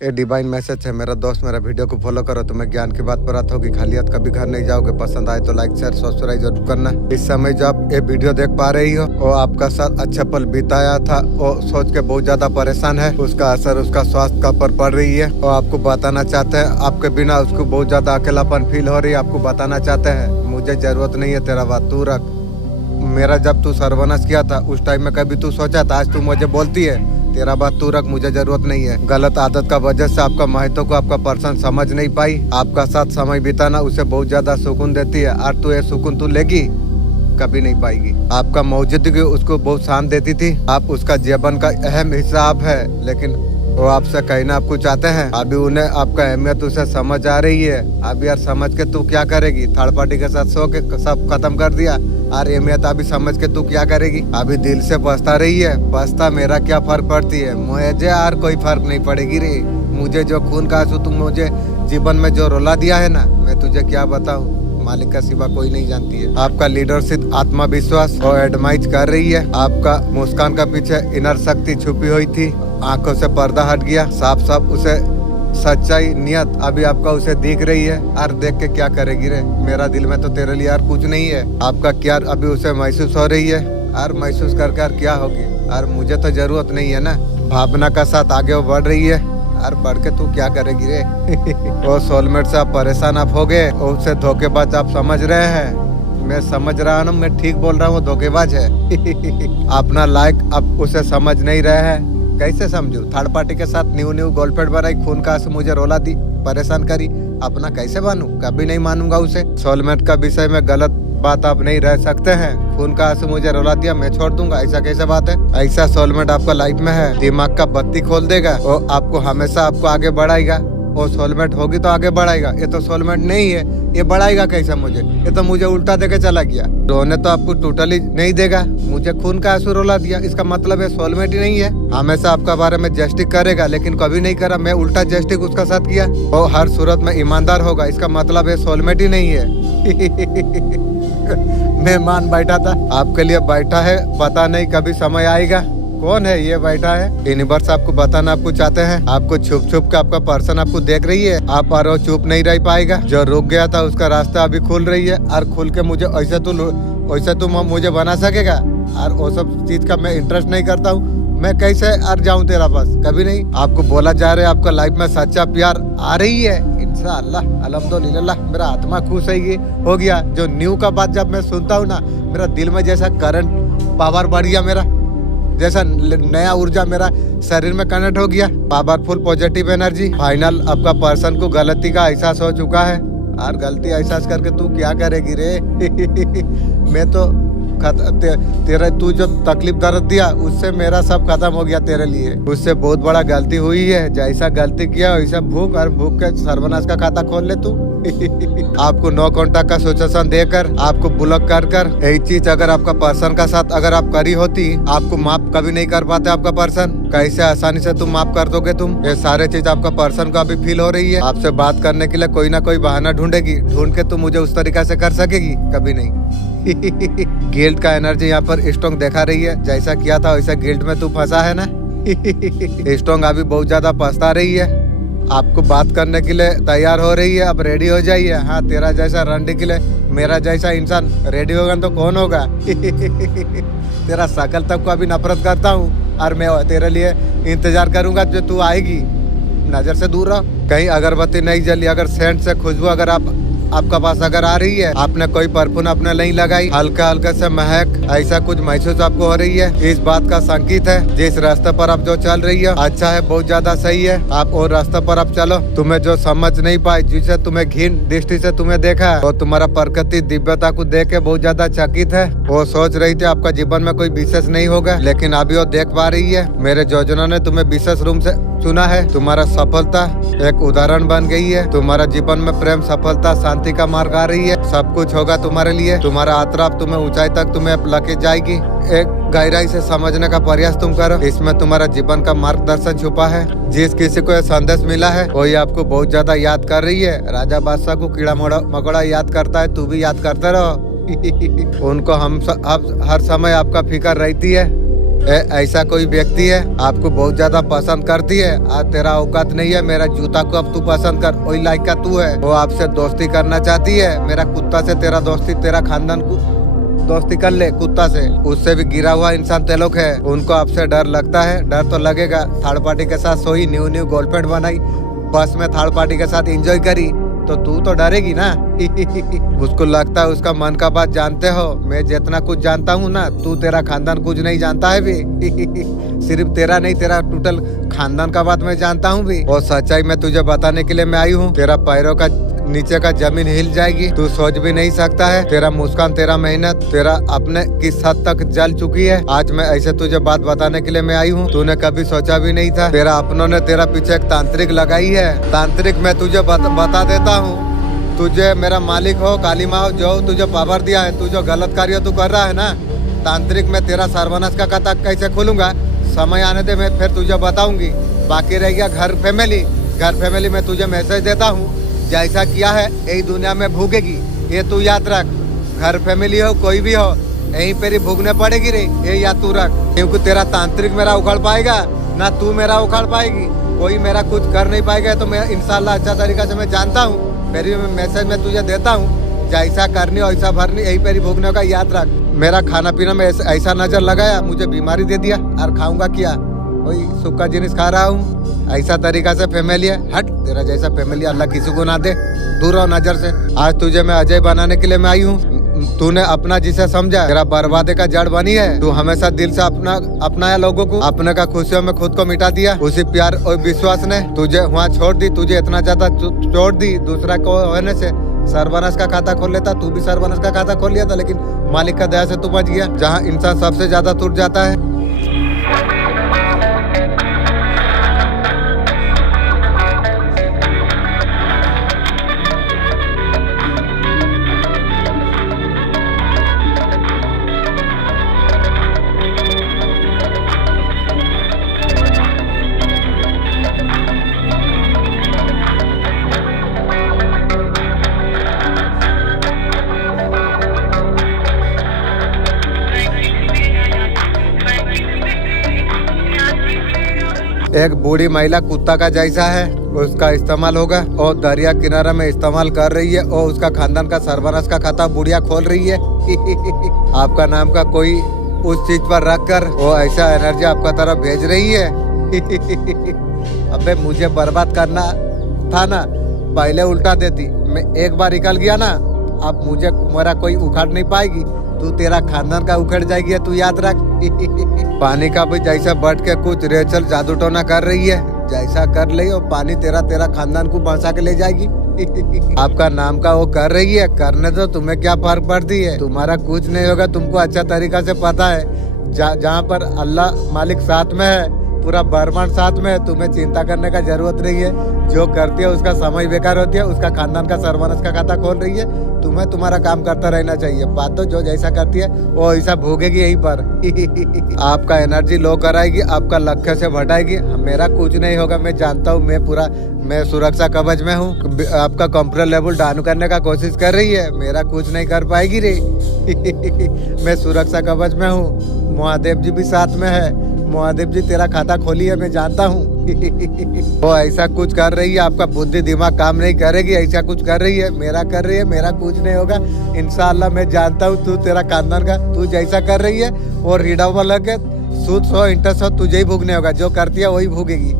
ये divine message है। मेरा दोस्त मेरा वीडियो को फॉलो करो, तुम्हें ज्ञान की बात प्राप्त होगी। खालियत कभी घर नहीं जाओगे। पसंद आए तो लाइक शेयर सब्सक्राइब जरूर करना। इस समय जो आप ये वीडियो देख पा रही हो वो आपका साथ अच्छा पल बिताया था, वो सोच के बहुत ज्यादा परेशान है। उसका असर उसका स्वास्थ्य का पर पड़ रही है। वो आपको बताना चाहते हैं, आपके बिना उसको बहुत ज्यादा अकेलापन फील हो रही है। आपको बताना चाहते हैं मुझे जरूरत नहीं है तेरा बात, तू रख। मेरा जब तू सर्वनाश किया था उस टाइम में कभी तू सोचा था? आज तू मुझे बोलती है तेरा बात तू रख, मुझे जरूरत नहीं है। गलत आदत का वजह से आपका महत्व को आपका पर्सन समझ नहीं पाई। आपका साथ समय बिताना उसे बहुत ज्यादा सुकून देती है और तू ये सुकून तू लेगी कभी नहीं पाएगी। आपका मौजूदगी उसको बहुत शांत देती थी। आप उसका जीवन का अहम हिस्सा आप है, लेकिन वो आपसे कहना आपको चाहते हैं। अभी उन्हें आपका अहमियत उसे समझ आ रही है। अब यार समझ के तू क्या करेगी? थर्ड पार्टी के साथ सो के सब खत्म कर दिया और अहमियत अभी समझ के तू क्या करेगी? अभी दिल से पछता रही है। पछता मेरा क्या फर्क पड़ती है? मुझे यार कोई फर्क नहीं पड़ेगी रे। मुझे जो खून का आंसू तुम मुझे जीवन में जो रुला दिया है ना, मैं तुझे क्या बताऊँ। मालिक का सिवा कोई नहीं जानती है। आपका लीडरशिप आत्मविश्वास और एडमाइज कर रही है। आपका मुस्कान का पीछे इनर शक्ति छुपी हुई थी। आंखों से पर्दा हट गया। साफ साफ उसे सच्चाई नियत अभी आपका उसे दिख रही है। और देख के क्या करेगी रे? मेरा दिल में तो तेरे लिए यार कुछ नहीं है। आपका क्या अभी उसे महसूस हो रही है? और महसूस कर कर क्या होगी? और मुझे तो जरूरत नहीं है ना। भावना का साथ आगे वो बढ़ रही है। और बढ़ के तू क्या करेगी रे? वो सोलमेट से आप परेशान आप हो गए। उससे धोखेबाज आप समझ रहे हैं। मैं समझ रहा हूँ, मैं ठीक बोल रहा हूँ, धोखेबाज है। अपना लायक अब उसे समझ नहीं रहे हैं। कैसे समझू? थर्ड पार्टी के साथ न्यू गर्लफ्रेंड बनाई, खून का आंसू मुझे रोला दी, परेशान करी। अपना कैसे मानू? कभी नहीं मानूंगा उसे। सोलमेट का विषय में गलत बात आप नहीं रह सकते हैं। खून का आंसू मुझे रुला दिया, मैं छोड़ दूंगा, ऐसा कैसे बात है? ऐसा सोलमेट आपका लाइफ में है, दिमाग का बत्ती खोल देगा। वो आपको हमेशा आपको आगे बढ़ाएगा। वो सोलमेट होगी तो आगे बढ़ाएगा। ये तो सोलमेट नहीं है, ये बढ़ाएगा कैसा मुझे? ये तो मुझे उल्टा देके चला गया। रोने तो आपको टोटली नहीं देगा। मुझे खून का आंसू रुला दिया, इसका मतलब है सोलमेट ही नहीं है। हमेशा आपका बारे में जस्टिक करेगा, लेकिन कभी नहीं करा मैं उल्टा जस्टिक उसका साथ किया। वो हर सूरत में ईमानदार होगा, इसका मतलब है सोलमेट ही नहीं है। मैं मान बैठा था, आपके लिए बैठा है। पता नहीं कभी समय आएगा। कौन है ये बैठा है? यूनिवर्स आपको बताना आपको चाहते हैं। आपको छुप छुप के आपका पर्सन आपको देख रही है। आप पर वो चुप नहीं रह पाएगा। जो रुक गया था उसका रास्ता अभी खुल रही है। और खुल के मुझे ऐसे तुम मुझे बना सकेगा? और वो सब चीज का मैं इंटरेस्ट नहीं करता हूँ। मैं कैसे अर जाऊँ तेरा पास? कभी नहीं। आपको बोला जा रहा है आपका लाइफ में सच्चा प्यार आ रही है। इंशाअल्लाह अल्हम्दुलिल्लाह मेरा आत्मा खुश हो गया। जो न्यू का बात जब मैं सुनता हूँ ना, मेरा दिल में जैसा करंट पावर बढ़ गया। मेरा जैसा नया ऊर्जा मेरा शरीर में कनेक्ट हो गया। Powerful positive energy. फाइनल आपका पर्सन को गलती का एहसास हो चुका है। और गलती एहसास करके तू क्या करेगी रे? मैं तो तेरा तू जो तकलीफ दर्द दिया उससे मेरा सब खत्म हो गया तेरे लिए। उससे बहुत बड़ा गलती हुई है। जैसा गलती किया वैसा भूख और भूख के सर्वनाश का खाता खोल ले तू। आपको नो कॉन्टैक्ट का सिचुएशन देकर आपको ब्लॉक कर यही चीज अगर आपका पर्सन का साथ अगर आप करी होती, आपको माफ कभी नहीं कर पाते आपका पर्सन। कैसे आसानी से तुम माफ कर दोगे तुम? ये सारे चीज आपका पर्सन को अभी फील हो रही है। आपसे बात करने के लिए कोई ना कोई बहाना ढूंढेगी। ढूंढ के तुम मुझे उस तरीका से कर सकेगी? कभी नहीं। गिल्ट का एनर्जी यहाँ पर स्ट्रॉन्ग देखा रही है। जैसा किया था वैसा गिल्ट में तू फंसा है ना। स्ट्रॉन्ग अभी बहुत ज्यादा पछता रही है। आपको बात करने के लिए तैयार हो रही है। अब रेडी हो जाइए। हाँ, तेरा जैसा रणडी के लिए मेरा जैसा इंसान रेडी होगा तो कौन होगा? तेरा शकल तक को अभी नफरत करता हूँ और मैं तेरे लिए इंतजार करूंगा जो तू आएगी। नजर से दूर रहो। कहीं अगरबत्ती नहीं जली, अगर सेंट से खुशबू अगर आपका पास अगर आ रही है, आपने कोई परफ्यूम अपने नहीं लगाई, हल्का हल्का से महक ऐसा कुछ महसूस आपको हो रही है, इस बात का संकेत है जिस रास्ते पर आप जो चल रही है अच्छा है, बहुत ज्यादा सही है। आप और रास्ते पर आप चलो। तुम्हें जो समझ नहीं पाई, जिसे तुम्हें घिन दृष्टि से तुम्हें देखा, वो तुम्हारा प्रकृति दिव्यता को देख के बहुत ज्यादा चकित है। वो सोच रही थी आपका जीवन में कोई विशेष नहीं होगा, लेकिन अभी वो देख पा रही है। मेरे योजना ने तुम्हें विशेष रूम से चुना है। तुम्हारा सफलता एक उदाहरण बन गई है। तुम्हारा जीवन में प्रेम, सफलता, शांति का मार्ग आ रही है। सब कुछ होगा तुम्हारे लिए। तुम्हारा आतराफ तुम्हें ऊंचाई तक तुम्हें लके जाएगी। एक गहराई से समझने का प्रयास तुम करो। इसमें तुम्हारा जीवन का मार्गदर्शन छुपा है। जिस किसी को यह संदेश मिला है वही आपको बहुत ज्यादा याद कर रही है। राजा बादशाह को कीड़ा मकोड़ा याद करता है, तू भी याद करते रहो। उनको हम हर समय आपका फिक्र रहती है। ऐसा कोई व्यक्ति है आपको बहुत ज्यादा पसंद करती है, आज तेरा औकात नहीं है, मेरा जूता को अब तू पसंद कर, वही लाइक का तू है, वो आपसे दोस्ती करना चाहती है, मेरा कुत्ता से तेरा दोस्ती, तेरा खानदान को दोस्ती कर ले कुत्ता से, उससे भी गिरा हुआ इंसान तेलोक है, उनको आपसे डर लगता है, डर तो लगेगा, थर्ड पार्टी के साथ सोई, न्यू गर्लफ्रेंड बनाई, बस में थर्ड पार्टी के साथ एंजॉय करी, तो तू तो डरेगी ना। उसको लगता है उसका मन का बात जानते हो, मैं जितना कुछ जानता हूँ ना, तू तेरा खानदान कुछ नहीं जानता है भी। सिर्फ तेरा नहीं, तेरा टोटल खानदान का बात मैं जानता हूँ भी, और सच्चाई मैं तुझे बताने के लिए मैं आई हूँ। तेरा पैरों का नीचे का जमीन हिल जाएगी, तू सोच भी नहीं सकता है, तेरा मुस्कान, तेरा मेहनत, तेरा अपने किस हद तक जल चुकी है। आज मैं ऐसे तुझे बात बताने के लिए मैं आई हूँ, तूने कभी सोचा भी नहीं था। तेरा अपनों ने तेरा पीछे एक तांत्रिक लगाई है, तांत्रिक मैं तुझे बता देता हूँ, तुझे मेरा मालिक हो, काली माँ हो, जो तुझे पावर दिया है, तू जो गलत कार्य तू कर रहा है ना, तांत्रिक में तेरा सर्वनाश का खाता कैसे खोलूंगा, समय आने दे, मैं फिर तुझे बताऊंगी। बाकी रह गया घर फैमिली में तुझे मैसेज देता हूँ, जैसा किया है यही दुनिया में भूगेगी, ये तू याद रख। घर फैमिली हो कोई भी हो, यहीं पर ही भूगने पड़ेगी रे, ये याद तू रख, क्योंकि तेरा तांत्रिक मेरा उखाड़ पाएगा ना, तू मेरा उखाड़ पाएगी, कोई मेरा कुछ कर नहीं पाएगा। तो मैं इंशाल्लाह अच्छा तरीका से मैं जानता हूँ, फिर भी मैसेज में तुझे देता हूँ, जैसा करनी वैसा भरनी, यहीं पर ही भूगने का याद रख। मेरा खाना पीना में ऐसा नजर लगाया, मुझे बीमारी दे दिया, और खाऊंगा क्या, वही सूखा जिनिस खा रहा हूँ। ऐसा तरीका से फैमिली है, हट, तेरा जैसा फैमिली अल्लाह किसी को ना दे, दूर रहो नजर से। आज तुझे मैं अजय बनाने के लिए मैं आई हूँ, तूने अपना जिसे समझा तेरा बर्बादे का जड़ बनी है, तू हमेशा दिल से अपनाया लोगों को, अपने का खुशियों में खुद को मिटा दिया, उसी प्यार और विश्वास ने तुझे वहाँ छोड़ दी, तुझे इतना ज्यादा छोड़ दी, दूसरा को होने से सर्वनाश का खाता खोल लेता, तू भी सर्वनाश का खाता खोल लिया था, लेकिन मालिक का दया से तू बच गया। जहाँ इंसान सबसे ज्यादा टूट जाता है, एक बूढ़ी महिला कुत्ता का जैसा है, उसका इस्तेमाल होगा, और दरिया किनारा में इस्तेमाल कर रही है, और उसका खानदान का सर्वनाश का खाता बुढ़िया खोल रही है। आपका नाम का कोई उस चीज पर रख कर वो ऐसा एनर्जी आपका तरफ भेज रही है। अबे मुझे बर्बाद करना था ना, पहले उल्टा देती, मैं एक बार निकल गया ना, अब मुझे मेरा कोई उखाड़ नहीं पाएगी, तू तेरा खानदान का उखड़ जाएगी, तू याद रख। पानी का भी जैसा बढ़ के कुछ रेचल जादू टोना कर रही है, जैसा कर रही हो, पानी तेरा खानदान को बचा के ले जाएगी। आपका नाम का वो कर रही है, करने दो, तुम्हें क्या फर्क पड़ती है, तुम्हारा कुछ नहीं होगा, तुमको अच्छा तरीका से पता है। जहाँ पर अल्लाह मालिक साथ में है, पूरा ब्रह्मांड साथ में है, तुम्हें चिंता करने का जरूरत नहीं है। जो करती है उसका समय बेकार होती है, उसका खानदान का सर्वनाश का खाता खोल रही है, तुम्हें तुम्हारा काम करता रहना चाहिए। बात तो जो जैसा करती है वो ऐसा भोगेगी यहीं पर। आपका एनर्जी लो कराएगी, आपका लक्ष्य से भटाएगी, मेरा कुछ नहीं होगा, मैं जानता हूँ, मैं सुरक्षा कवच में हूँ। आपका कंप्यूटर लेवल डाउन करने का कोशिश कर रही है, मेरा कुछ नहीं कर पाएगी रे। मैं सुरक्षा कवच में हूँ, महादेव जी भी साथ में है, महादेव जी तेरा खाता खोली है, मैं जानता हूँ। वो ऐसा कुछ कर रही है, आपका बुद्धि दिमाग काम नहीं करेगी, ऐसा कुछ कर रही है, मेरा कर रही है, मेरा कुछ नहीं होगा इंशाअल्लाह। मैं जानता हूँ तू तेरा खानदान का तू जैसा कर रही है, और रीडा वाला के सूद सो इंटरेस्ट हो तुझे ही भोगने होगा, जो करती है वही भोगेगी।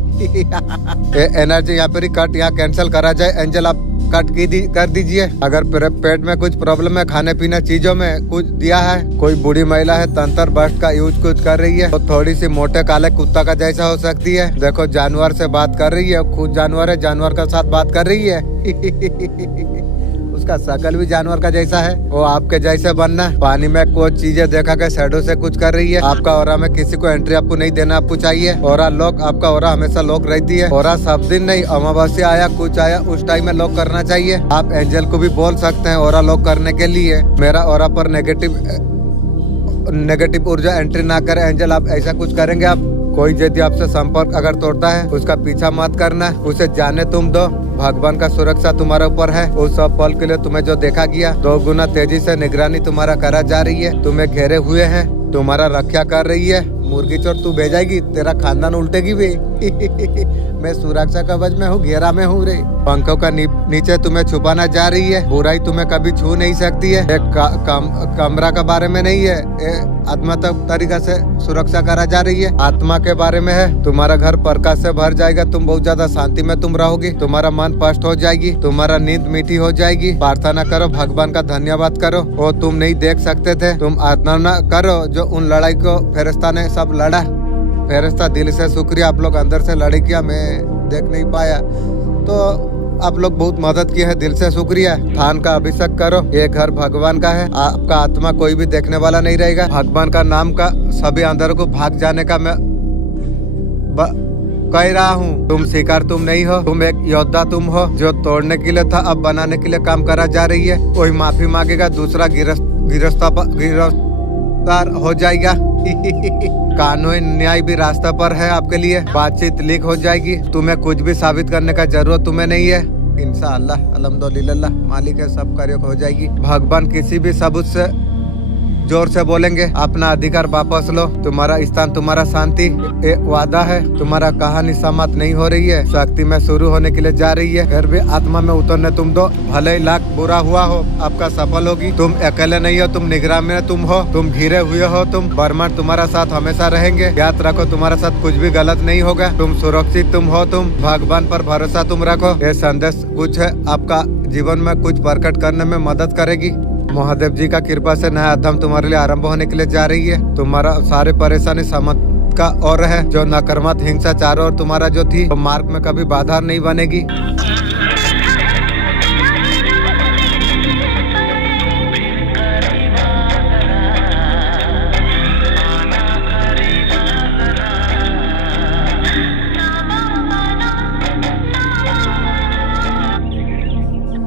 एनर्जी यहाँ पर कट यहाँ कैंसिल करा जाए, एंजल आप कट कर दीजिए। अगर पेट में कुछ प्रॉब्लम है, खाने पीने चीजों में कुछ दिया है, कोई बूढ़ी महिला है तंत्र बस्ट का यूज कुछ कर रही है, तो थोड़ी सी मोटे काले कुत्ता का जैसा हो सकती है। देखो जानवर से बात कर रही है, खुद जानवर है, जानवर के साथ बात कर रही है। उसका शकल भी जानवर का जैसा है, वो आपके जैसे बनना। पानी में कुछ चीजें देखा के शैडो से कुछ कर रही है। आपका ओरा में किसी को एंट्री आपको नहीं देना आपको चाहिए। ओरा लॉक, आपका ओरा हमेशा लॉक रहती है। ओरा सब दिन नहीं, अमावस्या आया कुछ आया उस टाइम में लॉक करना चाहिए। आप एंजल को भी बोल सकते हैं ओरा लॉक करने के लिए, मेरा ओरा पर नेगेटिव ऊर्जा एंट्री ना करे। एंजल आप ऐसा कुछ करेंगे, आप कोई यदि आपसे संपर्क अगर तोड़ता है उसका पीछा मत करना, उसे जाने तुम दो। भगवान का सुरक्षा तुम्हारे ऊपर है। उस सब पल के लिए तुम्हें जो देखा गया 2 गुना तेजी से निगरानी तुम्हारा करा जा रही है। तुम्हें घेरे हुए हैं, तुम्हारा रक्षा कर रही है। मुर्गी चोर तू भेजाएगी, तेरा खानदान उल्टेगी भी। मैं सुरक्षा कवच में हूँ, घेरा में हूँ रे। पंखों का नीचे तुम्हें छुपाना जा रही है, बुराई तुम्हें कभी छू नहीं सकती है। एक कमरा के बारे में नहीं है, आत्मा तक तरीका से सुरक्षा करा जा रही है। आत्मा के बारे में है, तुम्हारा घर प्रकाश से भर जाएगा, तुम बहुत ज्यादा शांति में तुम रहोगी, तुम्हारा मन स्पष्ट हो जाएगी, तुम्हारा नींद मीठी हो जाएगी। प्रार्थना करो, भगवान का धन्यवाद करो। वो तुम नहीं देख सकते थे, तुम आत्मा करो जो उन लड़ाई को फेरिस्ता ने सब लड़ा। फेरिस्ता दिल से शुक्रिया, आप लोग अंदर से लड़ाई किया, मैं देख नहीं पाया, तो आप लोग बहुत मदद की है, दिल से शुक्रिया। थान का अभिषेक करो, ये घर भगवान का है, आपका आत्मा कोई भी देखने वाला नहीं रहेगा। भगवान का नाम का सभी अंदर को भाग जाने का मैं कह रहा हूँ। तुम शिकार तुम नहीं हो, तुम एक योद्धा तुम हो। जो तोड़ने के लिए था अब बनाने के लिए काम करा जा रही है। कोई माफी मांगेगा, दूसरा गिरफ्तार हो जाएगा। कानूनी न्याय भी रास्ता पर है आपके लिए। बातचीत लीक हो जाएगी, तुम्हें कुछ भी साबित करने का जरूरत तुम्हें नहीं है। इंशाअल्लाह अल्हम्दुलिल्लाह, मालिक है, सब कार्य हो जाएगी। भगवान किसी भी सबूत से जोर से बोलेंगे, अपना अधिकार वापस लो, तुम्हारा स्थान, तुम्हारा शांति, ये वादा है। तुम्हारा कहानी समाप्त नहीं हो रही है, शक्ति में शुरू होने के लिए जा रही है। फिर भी आत्मा में उतरने तुम दो, भले ही लाख बुरा हुआ हो, आपका सफल होगी। तुम अकेले नहीं हो, तुम निगरान में तुम हो, तुम घिरे हुए हो, तुम ब्रह्मांड तुम्हारा साथ हमेशा रहेंगे। याद रखो, तुम्हारा साथ कुछ भी गलत नहीं होगा, तुम सुरक्षित तुम हो, तुम भगवान पर भरोसा तुम रखो। ये संदेश कुछ है, आपका जीवन में कुछ प्रकट करने में मदद करेगी। महादेव जी का कृपा से नया अध्याय तुम्हारे लिए आरंभ होने के लिए जा रही है। तुम्हारा सारे परेशानी समाप्त का और है। जो नकारात्मक हिंसा चारों ओर तुम्हारा जो थी, तो मार्ग में कभी बाधा नहीं बनेगी।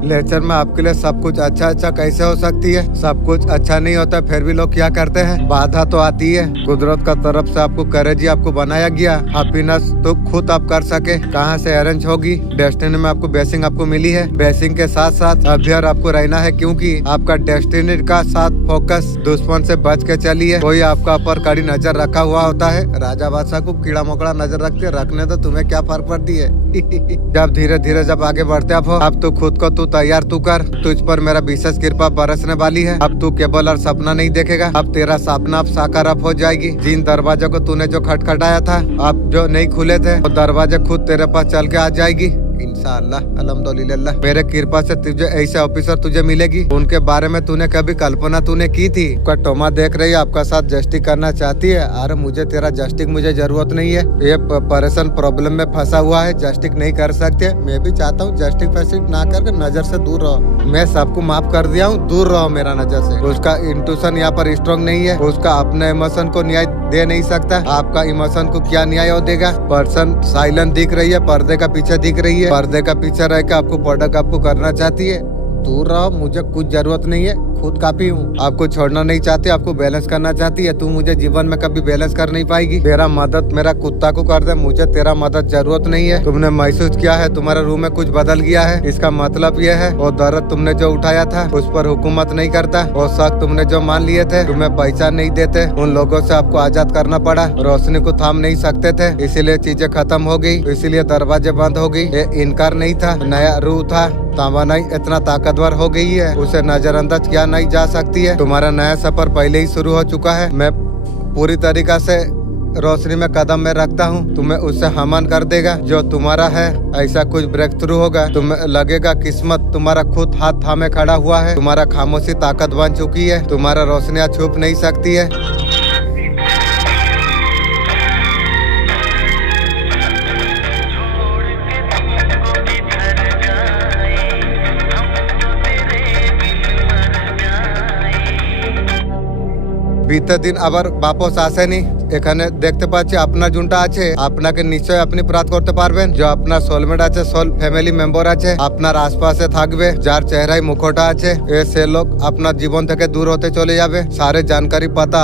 लेक्चर में आपके लिए सब कुछ अच्छा कैसे हो सकती है? सब कुछ अच्छा नहीं होता, फिर भी लोग क्या करते हैं? बाधा तो आती है। कुदरत का तरफ से आपको करेजी आपको बनाया गया। हैप्पीनेस तो खुद आप कर सके, कहाँ से अरेंज होगी? डेस्टिनी में आपको ब्लेसिंग आपको मिली है। ब्लेसिंग के साथ साथ अभ्यर आपको रहना है, क्योंकि आपका डेस्टिनी का साथ फोकस दुश्मन से बच के चलिए। कोई आपका ऊपर कड़ी नजर रखा हुआ होता है। राजा बादशाह को कीड़ा मकोड़ा नजर रखने तो तुम्हें क्या फर्क पड़ती है? जब धीरे धीरे जब आगे बढ़ते आप हो, अब तो खुद को तू तैयार तू कर, तुझ पर मेरा विशेष कृपा बरसने वाली है। अब तू केवल और सपना नहीं देखेगा, अब तेरा सपना अब साकार अब हो जाएगी। जिन दरवाजों को तूने जो खटखटाया था, अब जो नहीं खुले थे, वो दरवाजे खुद तेरे पास चल के आ जाएगी। इंशाअल्लाह अल्हम्दुलिल्लाह, मेरे कृपा से तुझे ऐसे ऑफिसर तुझे मिलेगी, उनके बारे में तूने कभी कल्पना तूने की थी? आपका टोमा देख रही है, आपका साथ जस्टिस करना चाहती है। अरे मुझे तेरा जस्टिस मुझे जरूरत नहीं है। ये परेशान प्रॉब्लम में फंसा हुआ है, जस्टिस नहीं कर सकते। मैं भी चाहता हूँ जस्टिस फैसिट ना करके नजर से दूर रहो। मैं सबको माफ कर दिया हूँ, दूर रहो मेरा नजर से। उसका इंट्यूशन यहाँ पर स्ट्रॉन्ग नहीं है, उसका अपने इमोशन को न्याय दे नहीं सकता। आपका इमोशन को क्या न्याय देगा? पर्सन साइलेंट दिख रही है, पर्दे का पीछे दिख रही है, पर्दे का पीछे रह के आपको प्रोडक्ट आपको करना चाहती है। दूर रहो, मुझे कुछ जरूरत नहीं है, खुद काफी हूँ। आपको छोड़ना नहीं चाहती, आपको बैलेंस करना चाहती है। तू मुझे जीवन में कभी बैलेंस कर नहीं पाएगी। तेरा मदद मेरा कुत्ता को कर दे, मुझे तेरा मदद जरूरत नहीं है। तुमने महसूस किया है तुम्हारा रूम में कुछ बदल गया है, इसका मतलब यह है वो दर्द तुमने जो उठाया था उस पर हुकूमत नहीं करता। वो शक तुमने जो मान लिए थे, तुम्हें पहचान नहीं देते। उन लोगों से आपको आजाद करना पड़ा, रोशनी को थाम नहीं सकते थे, इसीलिए चीजें खत्म हो गई, इसीलिए दरवाजे बंद हो गई। ये इनकार नहीं था, नया रूह था। तवानाई इतना ताकतवर हो गई है, उसे नजरअंदाज किया नहीं जा सकती है। तुम्हारा नया सफर पहले ही शुरू हो चुका है। मैं पूरी तरीका से रोशनी में कदम में रखता हूँ, तुम्हें उससे हमन कर देगा जो तुम्हारा है। ऐसा कुछ ब्रेक थ्रू होगा, तुम्हें लगेगा किस्मत तुम्हारा खुद हाथ थामे खड़ा हुआ है। तुम्हारा खामोशी ताकत बन चुकी है, तुम्हारा रोशनियाँ छुप नहीं सकती है। बीते दिन আবার বাপস আসেনি। এখানে দেখতে পাচ্ছি আপনার জুনটা আছে, আপনাকে নিশ্চয় আপনি প্রার্থ করতে পারবেন। যে আপনার সোলমেট আছে, সোল ফ্যামিলি মেম্বার আছে, আপনার আশপাশে থাকবে, যার চেহারায় মুখোটা আছে, সে লোক আপনার জীবন থেকে দূর হতে চলে যাবে। সারে জানকারি পাতা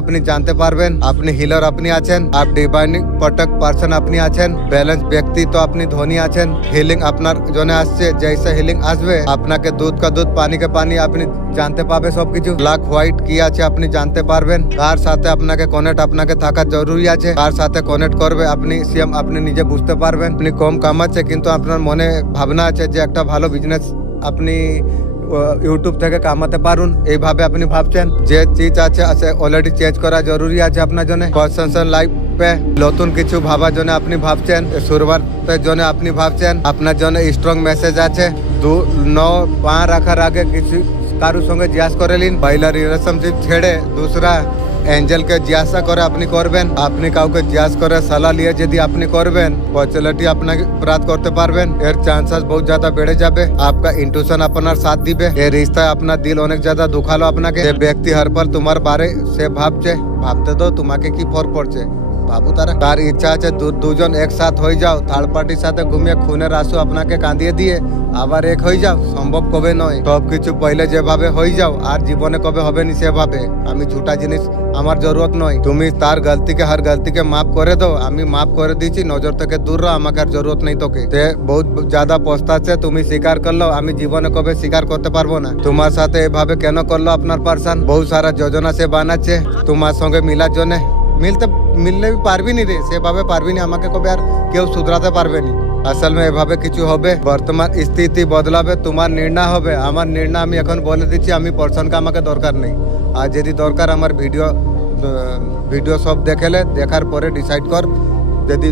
আপনি জানতে পারবেন। আপনি হিলার আপনি আছেন, আপ ডিভাইনিং প্রোটেক্ট পারসন আপনি আছেন, ব্যালেন্স ব্যক্তি তো আপনি ধনী আছেন। হিলিং আপনার জন্য আসছে, জैसे হিলিং আসবে আপনাকে দুধ কা দুধ পানি কা পানি আপনি জানতে পাবে। সবকিছু ব্ল্যাক হোয়াইট কি আছে আপনি জানতে পারবেন। তার সাথে আপনাকে কানেক্ট আপনাকে আপনাকে থাকা জরুরি আছে, কার সাথে কানেক্ট করবে আপনি সেম আপনি নিজে বুঝতে পারবেন। আপনি কম কামাচ্ছে কিন্তু আপনার মনে ভাবনা আছে যে একটা ভালো বিজনেস আপনি ইউটিউব থেকে কামাতে পারুন, এইভাবে আপনি ভাবছেন। যে চিজ আছে অলরেডি চেঞ্জ করা জরুরি আছে আপনার জন্য। কনসেনশন লাইফে নতুন কিছু ভাবার জন্য আপনি ভাবছেন, শুরুয়াতের জন্য আপনি ভাবছেন। আপনার জন্য স্ট্রং মেসেজ আছে। 2-9 রাখার আগে কিছু কারোর সঙ্গে জিজ্ঞাসা করে নিন। পয়লা রিলেশনশিপ ছেড়ে দুসরা এঞ্জেলকে জিজ্ঞাসা করে আপনি করবেন। আপনি কাউকে জিজ্ঞাসা করে সালা নিয়ে যদি আপনি করবেন, পপুলারিটি আপনাকে প্রাপ্ত করতে পারবেন। এর চান্সেস বহুত জ্যাদা বেড়ে যাবে। আপনার ইন্টুইশন আপনার সাথ দিবে। এই রিস্তায় আপনার দিল অনেক জ্যাদা দুখালো আপনাকে। যে ব্যক্তি হর পল তোমার বারে সে ভাবছে, ভাবতে তো তোমাকে কি ফরক পড়ছে বাবু। তার ইচ্ছা আছে দুজন একসাথ হয়ে যাও, থার্ড পার্টির সাথে ঘুমিয়ে খুনের আঁসু আপনাকে কাঁদিয়ে দিয়ে আবার এক হয়ে যাও। সম্ভব কবে নয়। সব কিছু পহলে যেভাবে হয়ে যাও আর জীবনে কবে হবে নি সেভাবে। আমি ঝুটা জিনিস আমার জরুরত নয়। তুমি তার গলতিকে হর গলতিকে মাফ করে দাও। আমি মাফ করে দিয়েছি, নজর থেকে দূর রহ, আমাকে আর জরুরত নেই তোকে। তে বহুত জ্যাদা পস্তাচ্ছে, তুমি স্বীকার করলো। আমি জীবনে কবে স্বীকার করতে পারবো না। তোমার সাথে এভাবে কেন করলো আপনার পার্সন? বহু সারা যোজনা সে বানাচ্ছে তোমার সঙ্গে মিলার জন্য। মিললে পারবি নি রে, সেভাবে পারবি নি। আমাকে কবে আর কেউ শুধরাতে পারবে নি। আসল में এভাবে কিছু হবে। বর্তমান স্থিতি বদলাবে, তোমার নির্ণয় হবে। আমার নির্ণয় আমি এখন বলে দিচ্ছি। আমি পার্সনকে আমাকে দরকার নেই। আর যদি দরকার আমার ভিডিও সব দেখার পরে ডিসাইড কর। যদি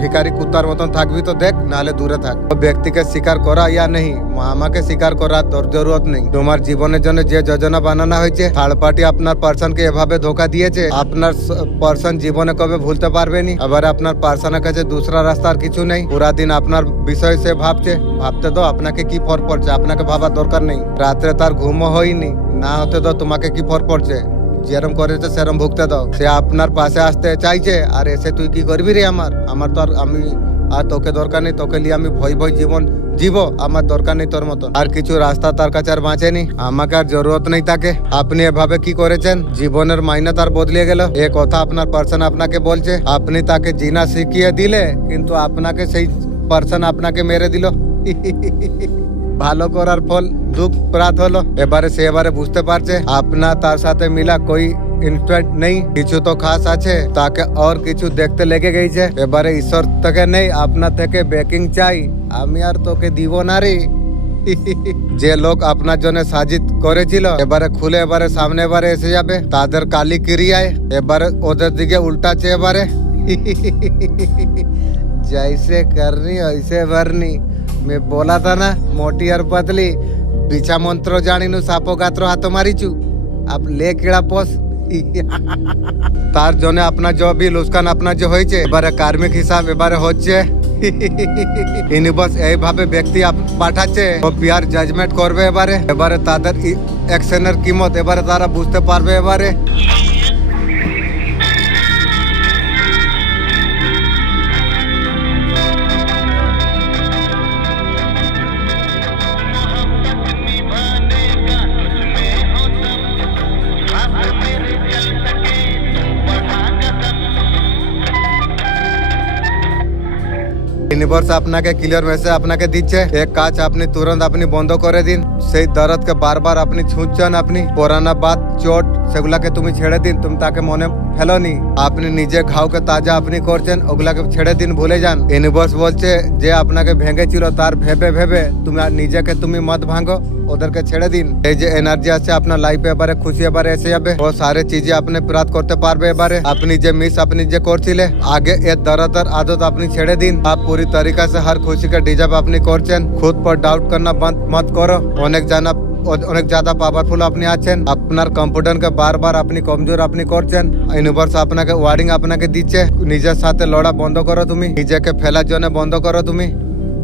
ভিখারি কুত্তার মতন থাকবি তো দেখ, নাহলে দূরে থাক। ব্যক্তিকে স্বীকার করা ইয়া নেই, আমাকে স্বীকার করার তোর জরুরত নেই। তোমার জীবনের জন্য যে যোজনা বানানো হয়েছে, থার্ড পার্টি আপনার পার্সনকে এভাবে ধোকা দিয়েছে। আপনার পার্সন জীবনে কবে ভুলতে পারবেনি। আবার আপনার পার্সনের কাছে दूसरा রাস্তা আর কিছু নেই। পুরা দিন আপনার বিষয় সে ভাবছে। ভাবতে তো আপনাকে কি ফরক পড়ছে, আপনাকে ভাবার দরকার নেই। রাত্রে তার ঘুমও হয়নি, না হতে তো তোমাকে কি ফরক পড়ছে। যেরম করেছে সেরম ভুগতে দাও। সে আপনার পাশে আসতে চাইছে, আর এসে তুই কি করবি রে? আমার তো আমি আর তোকে দরকার নেই। তোকে নিয়ে আমি ভয় জীবন জীব, আমার দরকার নেই তোর মতন। আর কিছু রাস্তা তার কাছে আর বাঁচেনি, আমাকে আর জরুরত নেই তাকে। আপনি এভাবে কি করেছেন? জীবনের মাইনে তার বদলে গেল। এ কথা আপনার পার্সন আপনাকে বলছে। আপনি তাকে জিনা শিখিয়ে দিলে, কিন্তু আপনাকে সেই পার্সন আপনাকে মেরে দিল। ভালো করার ফল দুঃখ প্রাপ্ত হলো। এবারে বুঝতে পারছে আপনার তার সাথে মিলা কই ইনস্ট্যান্ট নেই, কিছু তো খাস আছে। তাকে আর কিছু দেখতে লেগে গেছে। এবারে ঈশ্বর থেকে নেই, আপনার থেকে ব্যাকিং চাই। আমি আর তোকে দিব না রে। যে লোক আপনার জন্য সাজিত করেছিল, এবারে সামনে এসে যাবে তাদের কালী ক্রিয়ায়। এবারে ওদের দিকে উল্টাচ্ছে। এবারে जैसे करनी वैसे भरनी। मैं बोला था ना, मोटी और पतली बिछा मंत्र जानिनु सापो गात्र हाथ मारिचु। अब ले कीड़ा पोस। তার জন্য আপনার যে বিল উস্কান আপনার যে হয়েছে, এবারে কার্মিক হিসাব এবারে হচ্ছে। ইউনিভার্স এইভাবে ব্যক্তি পাঠাচ্ছে, ও পিয়ার জাজমেন্ট করবে। এবারে তাদের অ্যাকশনের কিমত এবারে তারা বুঝতে পারবে। এবারে ইউনিভার্স আপনাকে ক্লিয়ার মেসেজ আপনাকে দিচ্ছে। এক কাজ আপনি তুরন্ত আপনি বন্ধ করে দিন। সেই দরদকে বারবার আপনি ছুঁচ্ছেন। আপনি পুরানা বাত চোট সেগুলাকে তুমি ছেড়ে দিন। তুমি তাকে মনে ফেলোনি। আপনি নিজে ঘাওকে তাজা আপনি করছেন, ওগুলাকে ছেড়ে দিন, ভুলে যান। ইউনিভার্স বলছে যে আপনাকে ভেঙেছিল, তার ভেবে তুমি নিজেকে তুমি মত ভাঙো, ওদেরকে ছেড়ে দিন। এই যে এনার্জি আছে আপনার লাইফে, এবারে খুশি এবারে এসে যাবে। ও সারে চিজে আপনি প্রাপ্ত করতে পারবে। এবারে আপনি যে মিস আপনি যে করছিলে আগে, এর দরদার আদত আপনি ছেড়ে দিন। आप पूरी तरीका से हर खुशी का डिजर्व আপনি করছেন। खुद पर डाउट करना बंद मत करो। অনেক ज़्यादा পাওয়ারফুল আপনি আছেন। আপনার কনফিডেন্সকে বারবার আপনি কমজোর আপনি করছেন। ইউনিভার্স আপনাকে ওয়ার্নিং আপনাকে দিচ্ছে, নিজের সাথে লড়া বন্ধ করো। তুমি নিজেকে ফেলার জন্য বন্ধ করো। তুমি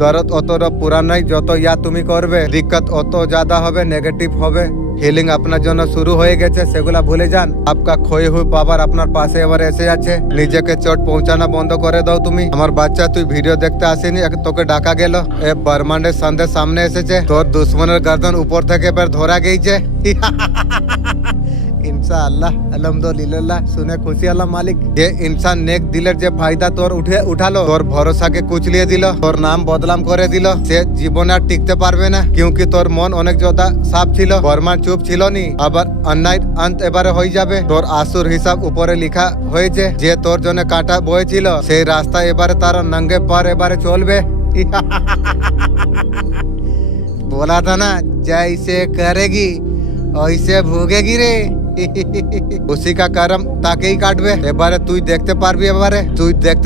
দরদ অতটা পুরা নয়, যত ইয়া তুমি করবে দিক্কত অত ज़्यादा হবে, নেগেটিভ হবে। হিলিং আপনার জন্য শুরু হয়ে গেছে, সেগুলা ভুলে যান। আপকা ক্ষয় হুই পাওয়ার আপনার পাশে এবার এসে যাচ্ছে। নিজেকে চোট পৌঁছানো বন্ধ করে দাও তুমি। আমার বাচ্চা, তুই ভিডিও দেখতে আসেনি, তোকে ডাকা গেল। এ ব্রহ্মাণ্ডের সন্দেশ সামনে এসেছে। তোর দুশ্মনের গর্দন উপর থেকে এবার ধরা গেছে। इंशाअल्लाह अल्हम्दुलिल्लाह सुने खुशी अल्लाह मालिक जे इंसान नेक दिलेर जे फायदा तोर उठालो तोर भरोसा के कुचलिए दिल तोर नाम बदलाम करे दिल से जीवन আর টিকতে পারবে না क्योंकि তোর মন অনেক যোদ্ধা সাফ ছিল বর্মান চুপ ছিল নি আবার অন্যায় অন্ত এবারে হয়ে যাবে তোর আসুর হিসাব উপরে লেখা হয়েছে যে তোর জন্য কাটা বয়েছিল সেই রাস্তা এবারে তার নঙ্গে পার এবারে চলবে बोला था ना जैसे करेगी वैसे भोगेगी रे उसी का कर्म তাকে ही কাটবে এবারে তুই দেখতে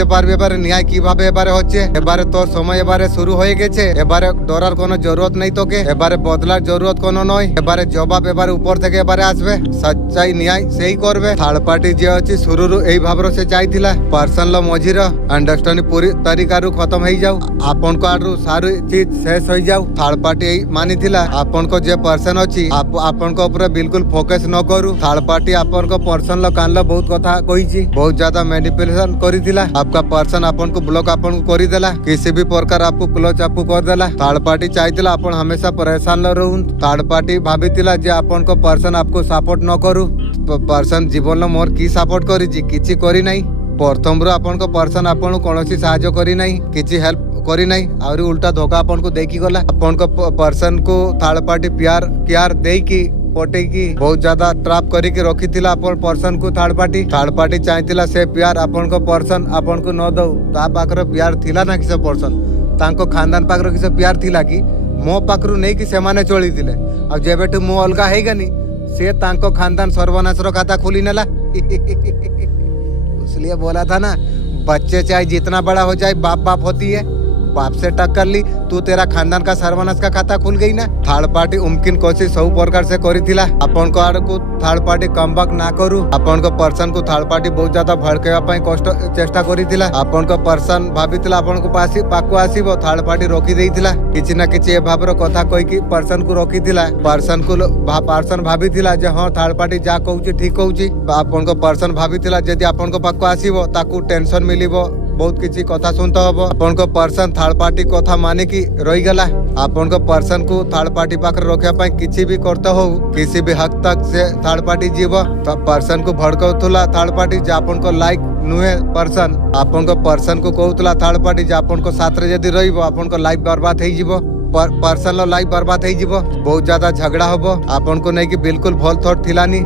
পারবি এবারে ন্যায় কিভাবে এবারে হচ্ছে এবারে তোর সময় এবারে শুরু হয়ে গেছে এবারে ডরার কোনো জরুরত নেই তোকে এবারে বদলার জরুরত কোনো নয় এবারে জবাব এবারে উপর থেকে এবারে আসবে সচ্চাই ন্যায় সেই করবে থার্ড পার্টি যে ଅଛି শুরুରୁ এই ভাବରେ ସେ ଯାଇଥିଲା ପର୍ସନାଲ ମଝିର ଅଣ୍ଡରଷ୍ଟାଣ୍ଡିଂ पूरी तरीकाରୁ खत्म ହେଇ ଯାଉ ଆପଣଙ୍କ ଆଡରୁ ସାରୁ ଚीज ଶେଷ ହେଇ ଯାଉ থার্ড পার্টি এই ମାନିଥିଲା ଆପଣଙ୍କ ଯେ ପର୍ସନ ଅଛି ଆପଣଙ୍କ ଉପରେ ବିଲକୁଲ ଫୋକସ ନ କରୁ থার্ড পার্টি ଆପଣଙ୍କ ପର୍ସନାଲ କାନଲ बहुत कथा कही बहुत ज्यादा मैनिपुलेशन करिथिला आपका पर्सन आपन को ब्लॉक आपन को करी देला किसी भी प्रकार आपको क्लोज आपको कर देला थर्ड पार्टी चाहिथिला आपन हमेशा परेशान रहून थर्ड पार्टी भाबिथिला जे आपन को पर्सन आपको सपोर्ट न करू पर्सन जीवन मोर की सपोर्ट करिछि किछि करी नाही प्रथम रो आपन को पर्सन आपन कोनोसी सहायता करी नाही किछि हेल्प करी नाही और उल्टा धोखा आपन को देकी गला आपन को पर्सन को थर्ड पार्टी प्यार देकी पटेकी बहुत ज्यादा ट्रैप करके रखी थिला अपन पर्सन को थर्ड पार्टी चाहिथिला से प्यार अपन को पर्सन अपन को न दऊ ता पाखर प्यार थिला ना किसे पर्सन तांको खानदान पाखर किसे प्यार थिला कि मो पाखरु नहीं कि से माने चली थिले अब जेबेटू मो अलगा हेगा नी से तांको खानदान सर्वनाश रो खाता खोली नेला इसलिए बोला था ना बच्चे चाहे जितना बड़ा हो जाए बाप होती है बाप से टक्कर ली तू तेरा खानदान का सर्वनाश का खाता खुल गई ना थर्ड पार्टी मुमकिन कोशिश सब प्रकार से करी अपन को आड़ को थर्ड पार्टी कमबैक ना करू अपन को पर्सन को थर्ड पार्टी बहुत ज्यादा भड़केवा पई कष्ट चेष्टा करी अपन को पर्सन भाबितिला अपन को पाको आसीबो थर्ड पार्टी रोकी देइतिला किछि ना किछि ए भाबर कथा कहि कि पर्सन को रोकीतिला पर्सन को पर्सन भाबितिला जे हां थर्ड पार्टी जा कहउची ठीक कहउची अपन को पर्सन भाबितिला जदि अपन को पाको आसीबो ताकू टेंशन मिलिबो बहुत किसी कथा सुनता हबो अपन को पर्सन थर्ड पार्टी कथा माने की रही गला अपन को पर्सन को थर्ड पार्टी पाखर रखिया पई किछि भी करता हो किसी भी हद तक से थर्ड पार्टी जीव तो पर्सन को भड़काउतला थर्ड पार्टी जे अपन को लाइक नुहे पर्सन अपन को पर्सन को कहउतला थर्ड पार्टी जे अपन को साथ रे जदी रहिबो अपन को लाइफ बर्बाद हेई जीवो पर्सन लाइफ बर्बाद हेई जीवो बहुत ज्यादा झगड़ा हबो अपन को नहीं कि बिल्कुल भल थॉट थिलानी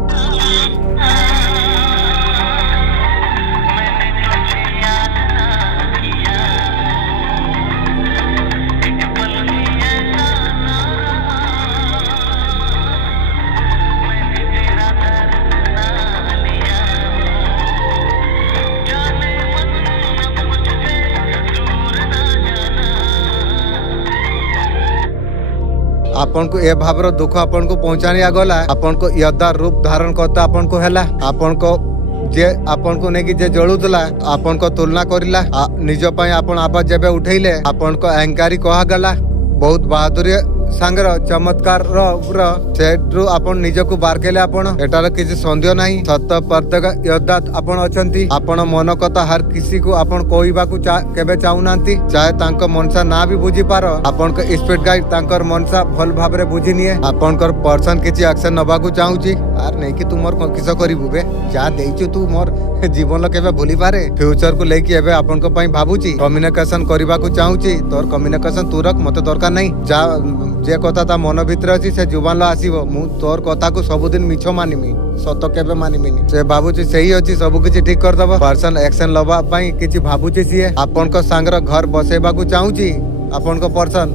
अपन को ए भावर दुख अपन को पहुंचानिया गला अपन को यदा रूप धारण करता अपन को हैला अपन को जे अपन को नेकी जे जळुतला अपन को तुलना करिला निज पई अपन आवाज जेबे उठैले अपन को अहंकारी कहा गला बहुत बहादुरी सांगर चमत्कार सेट्रु आपण निजको बारकेले आपण एटार किसी संदेह नाही सत्य प्रत्येक योद्धा आपण अछंती आपण मन कथा हर किसी को आपण कहबाकू केबे चाहुनांती चाहे तांको मनसा ना भी बुझी पार आपण को स्पीड गाइड तांकर मनसा भल भाबरे बुझी निए आपनकर पर्सन किछि एक्शन नबाकू चाहुची आर नहीं कि तू मोर किस करिबु बे जा देइछु तू मोर जीवन केबे भूली पारे फ्यूचर को लेके एबे आपण को पई भाबुची कम्युनिकेशन करिबाकू चाहुची तोर कम्युनिकेशन तू रख मते दरकार नहीं जा जे कथा ता मन भितर अछि से जुबान ला आसीबो मु तोर कथा को सबुदिन मिछो मानिमी सत केबे मानिमिनी से भाबुची सही अछि सब किछि ठीक कर दबो पर्सन एक्शन लबा पई किछि भाबुची सिए आपण को सांगर घर बसेबाकू चाहुची आपण को पर्सन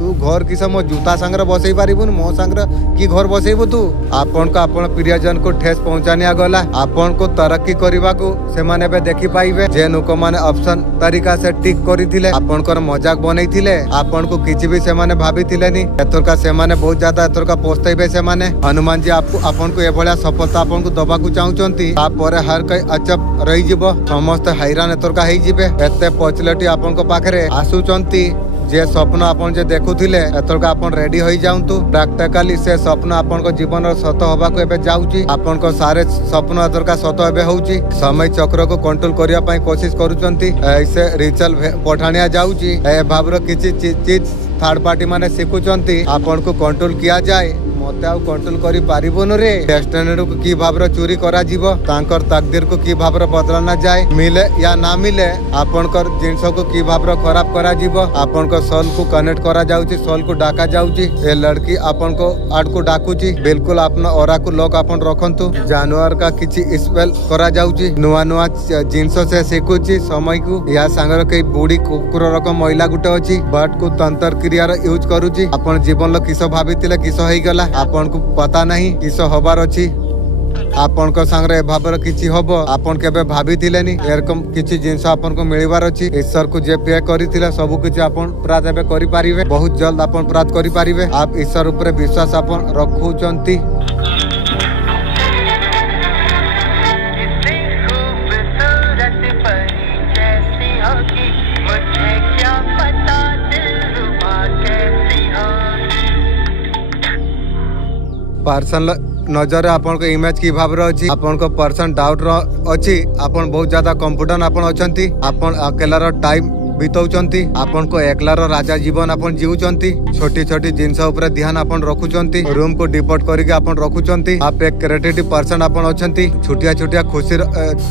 तू घर किस मो जूता सांगर बसई पारिबुन मो सांगर की घर बसईबु तू आपन को आपन प्रियजन को ठेस पहुंचानिया गला आपन को तरक्की करिबा को से माने बे देखि पाइबे जे नुक माने ऑप्शन तरीका से ठीक करिथिले आपन को मजाक बनैथिले आपन को किछि भी से माने भाबिथिले नी एतर का से माने बहुत ज्यादा एतर का पछताइबे से माने हनुमान जी आपको आपन को एभलिया सफलता आपन को दबाकू चाहुचंती आ परे हर कई अचप रही जिवो समस्त हैरान एतर का हेई जिवे एते पछलटी आपन को पाखरे आसुचंती जे स्वप्न आपन जे देखुथिले एतरका आपन रेडी होई जाउंतु प्रैक्टिकली से स्वप्न आपन को जीवन सत होबा को एबे जाउची आपन को सारे स्वप्न एतरका सत एबे होउची समय चक्र को कंट्रोल करिया पई कोशिश करूचंती ऐसे रिचल पठानिया जाउची ए भाबर किछि चीज थर्ड पार्टी माने शिखुचंती आपन को कंट्रोल किया जाए मते आउ कंट्रोल करी पारिबोन रे डेस्टिनी को की भाबरे चोरी करा जीवो तांकर तकदीर को की भाबरे बदला ना जाए मिले या ना मिले आपनकर जिंस को की भाबरे खराब करा जीवो आपनकर सोल को कनेक्ट करा जाउची सोल को डाका जाउची ए लड़की आपन को आड को डाकुची बिल्कुल आपन ओरा को लोक आपन रखंतु जानवर का किछि स्पेल करा जाउची नुआ नुआ जिंस से शिखुची समय को या सांगर के बुढ़ी कुकुर रकम महिला गुटे अछि बट को तंत्र क्रिया यूज करूची आपन जीवन लो किस भाबितिले किस होई गला आपन को पता नहीं किस होबार अछि आपन को संगे भाबर किछि होबो आपन केबे भाबी थिलेनी एरकम किछि जिंस आपन को मिलिबार अछि ईश्वर को जे पे करिथिले सब किछि आपन प्राप्त एबे करि पारिबे बहुत जल्द आपन प्राप्त करि पारिबे आप ईश्वर ऊपर विश्वास आपन रखुचंती पर्सन नजर आपन को इमेज की भाबरे अछि आपन को पर्सन डाउट अछि आपन बहुत ज्यादा कॉन्फिडेंट आपन अछंती आपन अकेला रो टाइम बितौचंती आपन को एकला रो राजा जीवन आपन जीउचंती छोटी छोटी जिंस ऊपर ध्यान आपन रखुचंती रूम को डिपोर्ट करके आपन रखुचंती आप एक क्रिएटिव पर्सन आपन अछंती छोटिया छोटिया खुशी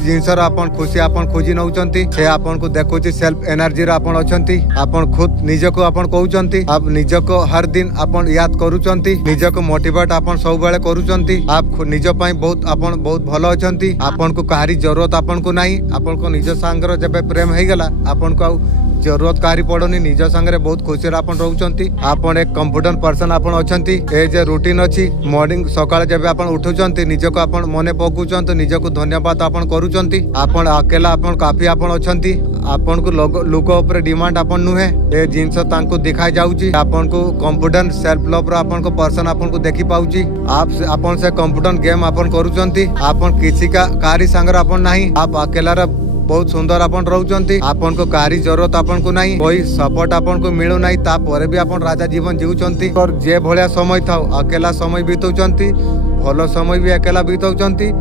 जिंस रो आपन खुशी आपन खोजी नउचंती से आपन को देखुची सेल्फ एनर्जी रो आपन अछंती आपन खुद निज को आपन कहउचंती आप निज को हर दिन आपन याद करूचंती निज को मोटिवेट आपन सब बेले करूचंती आप निज पई बहुत आपन बहुत भलो अछंती आपन को काहारी जरूरत आपन को नाही आपन को निज संगर जबे प्रेम हे गला आपन को जरूरत कारी पड़ोनी निज संगे बहुत खुशी आपन रहउचंती आपन एक कॉन्फिडेंट पर्सन आपन अछंती ए जे रूटीन अछि मॉर्निंग सकाळ जेबे आपन उठुचंती निज को आपन मने पकुचंती निज को धन्यवाद आपन करूचंती आपन अकेला आपन काफी आपन अछंती आपन को लोक ऊपर डिमांड आपन नुहे ए जिंस तांको दिखाई जाउची आपन को कॉन्फिडेंट सेल्फ लव रो आपन को पर्सन आपन को देखि पाउची आप आपन से कॉन्फिडेंट गेम आपन करूचंती आपन किसी का कारी संग आपन नाही आप अकेला रे बहुत सुंदर आपन रहउचंती आपन को कारी जरूरत आपन को नहीं कोई सपोर्ट आपन को मिलु नहीं ता परे भी आपन राजा जीवन जीउचंती और जे भलिया समय थाउ अकेला समय बितौचंती भलो समय भी अकेला बितौचंती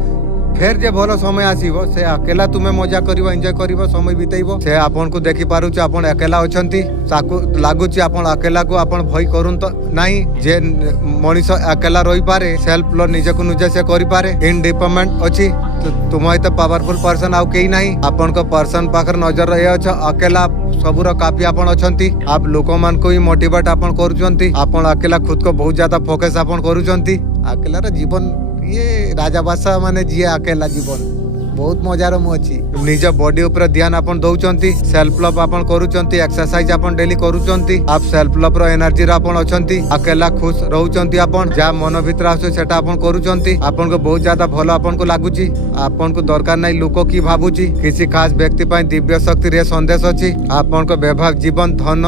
फेर जे भलो समय आसीबो से अकेला तुमे मजा करिवो एन्जॉय करिवो समय बितेइबो से आपन को देखि पारुछ आपन अकेला अछंती ताकू लागुची आपन अकेला को आपन भय करूं तो नाही जे मनीष अकेला रही पारे सेल्फ लो निजे को निजे से करि पारे इंडिपेंडेंट अछि तुम तो पावरफुल पर्सन आउ कहीं नहीं आपन को पर्सन पाखर नजर रहे अच्छा अकेला सबुर काफी आपन अछंती आप लोक मान को ही मोटिवेट आपन करूचंती आपन अकेला खुद को बहुत ज्यादा फोकस आपन करूचंती अकेला रे जीवन ये राजा बादशाह माने जिए अकेला जीवन बहुत मजार मुझी निज बॉडी ऊपर ध्यान आपन दउचंती सेल्फ लव आपन करूचंती एक्सरसाइज आपन डेली करूचंती आप सेल्फ लव रो एनर्जी रो आपन अछंती अकेला खुश रहउचंती आपन जा मन भीतर आसे सेटा आपन करूचंती आपन को बहुत ज्यादा भलो आपन को लागुची आपन को दरकार नै लोक की भाबुची किसी खास व्यक्ति पय दिव्य शक्ति रे संदेश अछि आपन को वैभव जीवन धन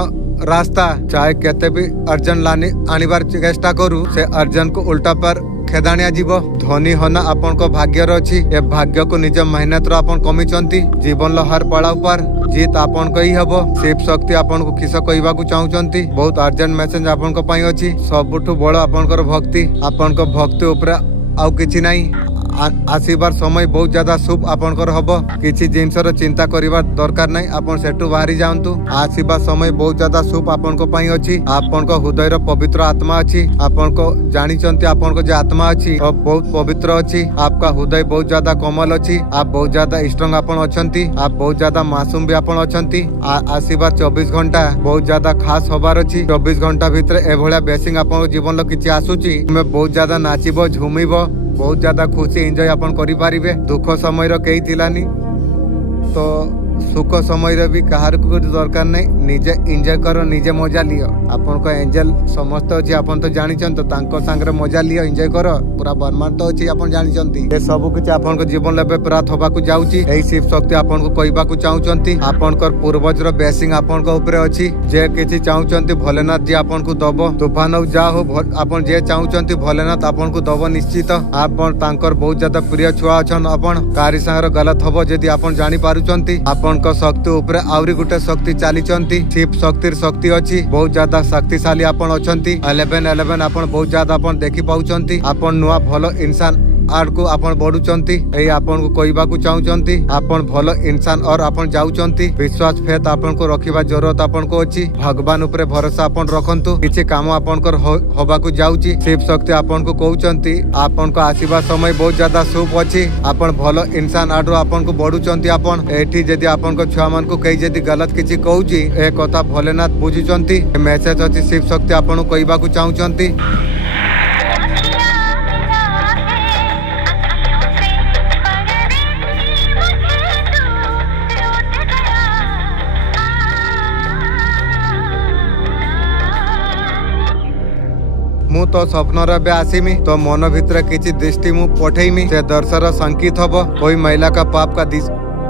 रास्ता चाहे केते भी अर्जन लानी आनिबार चेष्टा करू से अर्जन को उल्टा पर खेदाणिया जीव धनी होना आपन को भाग्य रही ए भाग्य को निज मेहनत रो आपन कमिचंती जीवन लो हर पड़ाव पर जीत आपन को ही हबो शिव शक्ति आपन को किस कहबा को चाहउचंती बहुत अर्जेंट मैसेज आपन को पई अछि सबुठु बड़ आपन को भक्ति ऊपर आउ किछि नाही आसीबार समय बहुत ज्यादा शुभ आपनकर हबो किछि जिंसर चिंता करिबार दरकार नै आपन सेटु बाहरी जांतु आसीबा समय बहुत ज्यादा शुभ आपन को पई अछि आपन को हृदय रो पवित्र आत्मा अछि आपन को जानिचंती आपन को जे आत्मा अछि बहुत पवित्र अछि आपका हृदय बहुत ज्यादा कोमल अछि आप बहुत ज्यादा स्ट्रांग आपन अछंती आप बहुत ज्यादा मासूम भी आपन अछंती आसीबार 24 घंटा बहुत ज्यादा खास होबार अछि 24 घंटा भीतर एभळा बेसिंग आपन जीवन लो किछि आसुची तुमे बहुत ज्यादा नाचिबो झुमिबो बहुत ज्यादा खुशी एंजॉय अपन करि पारिबे दुख समय रो केही थिलानी तो सुख समय रे भी कहार को दरकार नै निजे एंजॉय करो निजे मजा लियो आपन को एंजल समस्त अछि आपन तो जानिचन तो तांको संगरे मजा लियो एंजॉय करो पूरा बर्मान तो अछि आपन जानिचंती ए सब कुछ आपन को जीवन लेबे प्रात होबा को जाउची एही शिव शक्ति आपन को कहबा को चाहउचंती आपन को पूर्वज रो बेसिंग आपन को ऊपर अछि जे किछि चाहउचंती भोलेनाथ जी आपन को दबो तूफान हो जा हो आपन जे चाहउचंती भोलेनाथ आपन को दबो निश्चित आपन तांकर बहुत ज्यादा प्रिय छुआ अछन आपन कारी संगर गलत हबो जदी आपन जानि पारुचंती आपन को शक्ति ऊपर आउरी गुटे शक्ति चालीचंती शिव शक्तिर शक्ति अछि बहुत ज्यादा शक्तिशाली आपन अछंती 11 आपन बहुत ज्यादा आपन देखि पाउचंती आपन नुआ भलो इंसान आड़को आपण बढ़ुचंती एई आपण को कहबाकू चाहूचंती आपण भलो इंसान और आपण जाउचंती विश्वास फेथ आपण को रखिबा जरूरत आपण को अछि भगवान ऊपर भरोसा आपण रखंतु किछि काम आपण को होबाकू जाउची शिव शक्ति आपण को कहउचंती आपण को आसीबा समय बहुत ज्यादा शुभ अछि आपण भलो इंसान आडो आपण को बढ़ुचंती आपण एठी जदी आपण को छुआ मन को कई जदी गलत किछि कहउची ए कथा भोलेनाथ बुझुचंती मेसेज अछि शिव शक्ति आपण को कहबाकू चाहउचंती। मु तो स्वप्नर बे आसीमी तो मन भितर किछि दृष्टि मु पठेइमी से दर्शर संकित हबो कोई महिला का पाप का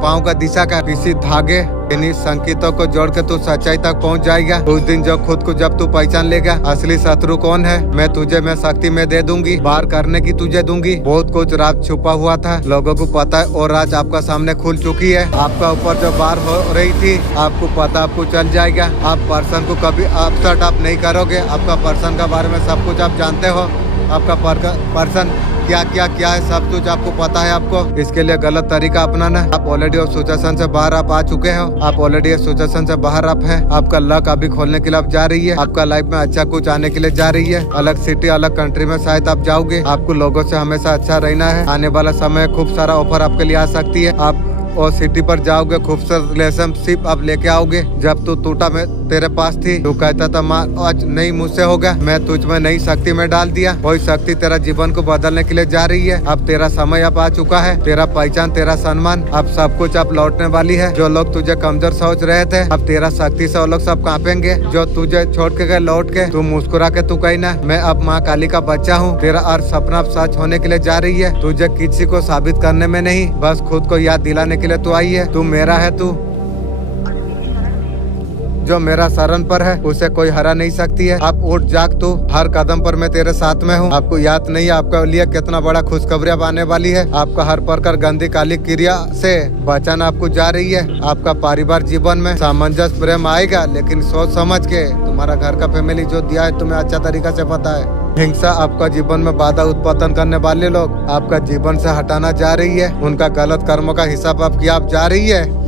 पाँव का दिशा का किसी धागे इन्हीं संकेतों को जोड़ के तू सच्चाई तक पहुंच जाएगा। उस दिन जो खुद को जब तू पहचान लेगा असली शत्रु कौन है मैं शक्ति में दे दूंगी बाहर करने की तुझे दूंगी। बहुत कुछ राज छुपा हुआ था लोगों को पता है और राज आपका सामने खुल चुकी है। आपका ऊपर जो बार हो रही थी आपको पता आपको चल जाएगा। आप पर्सन को कभी अपसेट आप नहीं करोगे। आपका पर्सन के बारे में सब कुछ आप जानते हो। आपका पर्सन क्या है सब कुछ आपको पता है। आपको इसके लिए गलत तरीका अपनाना। आप ऑलरेडी उस सिचुएशन से बाहर आप आ चुके हो। आप ऑलरेडी इस सिचुएशन से बाहर आप है। आपका लक अभी खोलने के लिए आप जा रही है। आपका लाइफ में अच्छा कुछ आने के लिए जा रही है। अलग सिटी अलग कंट्री में शायद आप जाओगे। आपको लोगों से हमेशा अच्छा रहना है। आने वाला समय खूब सारा ऑफर आपके लिए आ सकती है। आप और सिटी पर जाओगे खूबसूरत रिलेशनशिप आप लेके आओगे। जब तू टूटा मैं तेरे पास थी तू कहता था माँ आज नहीं मुझसे होगा। मैं तुझ में नई शक्ति में डाल दिया। वही शक्ति तेरा जीवन को बदलने के लिए जा रही है। अब तेरा समय अब आ चुका है। तेरा पहचान तेरा सम्मान अब सब कुछ अब लौटने वाली है। जो लोग तुझे कमजोर सोच रहे थे अब तेरा शक्ति से वो लोग सब कांपेंगे। जो तुझे छोड़ के गए लौट के तू मुस्कुरा के तू कहना मैं अब माँ काली का बच्चा हूँ। तेरा अर्थ सपना अब सच होने के लिए जा रही है। तुझे किसी को साबित करने में नहीं बस खुद को याद दिलाने के लिए तू आई है। तू मेरा है। तू जो मेरा शरण पर है उसे कोई हरा नहीं सकती है। आप उठ जाग तू हर कदम पर मैं तेरे साथ में हूँ। आपको याद नहीं है आपके लिए कितना बड़ा खुशखबरी अब आने वाली है। आपका हर प्रकार गंदी काली क्रिया से बचाना आपको जा रही है। आपका परिवार जीवन में सामंजस्य प्रेम आएगा लेकिन सोच समझ के। तुम्हारा घर का फैमिली जो दिया है तुम्हें अच्छा तरीका से पता है। हिंसा आपका जीवन में बाधा उत्पन्न करने वाले लोग आपका जीवन से हटाना जा रही है। उनका गलत कर्मों का हिसाब आपकी आप जा रही है।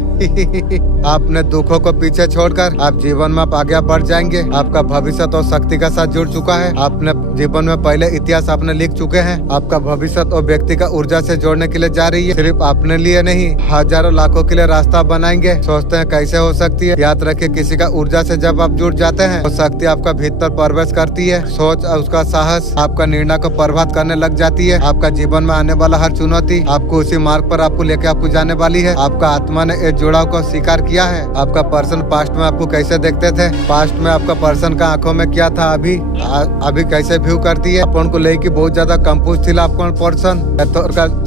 आपने दुखों को पीछे छोड़कर आप जीवन में आप आगे बढ़ जाएंगे। आपका भविष्य तो शक्ति का साथ जुड़ चुका है। आपने जीवन में पहले इतिहास आपने लिख चुके हैं। आपका भविष्य तो व्यक्ति का ऊर्जा से जोड़ने के लिए जा रही है। सिर्फ अपने लिए नहीं हजारों लाखों के लिए रास्ता बनाएंगे। सोचते हैं कैसे हो सकती है। याद रखिए किसी का ऊर्जा से जब आप जुड़ जाते हैं तो शक्ति आपका भीतर प्रवेश करती है। सोच उसका साहस आपका निर्णय को प्रभावित करने लग जाती है। आपका जीवन में आने वाला हर चुनौती आपको उसी मार्ग पर आपको लेके आपको जाने वाली है। आपका आत्मा ने जुड़ाव को स्वीकार किया है। आपका पर्सन पास्ट में आपको कैसे देखते थे पास्ट में आपका पर्सन का आंखों में क्या था अभी कैसे व्यू करती है। अपन को लेके बहुत ज्यादा कंफ्यूज थी आपको पर्सन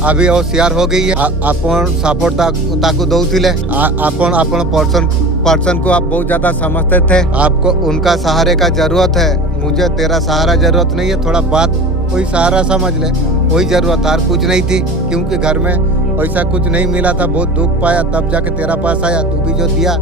अभी वो शेयर हो गई है। अपन सपोर्ट ताकू दउथिले अपन पर्सन को आप बहुत ज्यादा समझते थे। आपको उनका सहारे का जरूरत है। मुझे तेरा सहारा जरूरत नहीं है। थोड़ा बात कोई सहारा समझ ले वही जरूरत और कुछ नहीं थी क्योंकि घर में ऐसा कुछ नहीं मिला था। बहुत दुख पाया तब जाके तेरा पास आया। तू भी जो दिया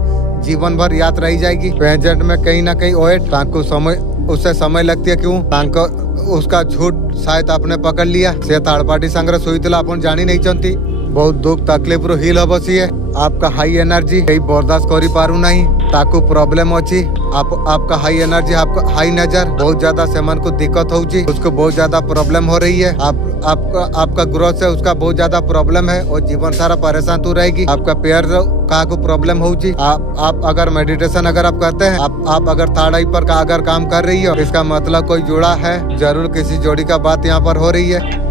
जीवन भर याद रही जाएगी। प्रेजेंट में कहीं ना कहीं ओए टांको समय उससे समय लगती है। क्यों टांको उसका झूठ शायद आपने पकड़ लिया। से थर्ड पार्टी संग्रह सुईला अपन जानी नहीं चाहती। बहुत दुख तकलीफ रो हिल हबसी है। आपका हाई एनर्जी कहीं बर्दाश्त करी पारू नहीं ताकू प्रॉब्लम अच्छी। आपका हाई एनर्जी आपका हाई नजर बहुत ज्यादा से मन को दिक्कत होगी। उसको बहुत ज्यादा प्रॉब्लम हो रही है। आपका ग्रोथ से उसका बहुत ज्यादा प्रॉब्लम है और जीवन सारा परेशान तू रहेगी। आपका पेयर का को प्रॉब्लम होगी। आप अगर मेडिटेशन अगर आप करते हैं आप अगर थर्ड आई पर का अगर काम कर रही हो इसका मतलब कोई जुड़ा है। जरूर किसी जोड़ी का बात यहाँ पर हो रही है।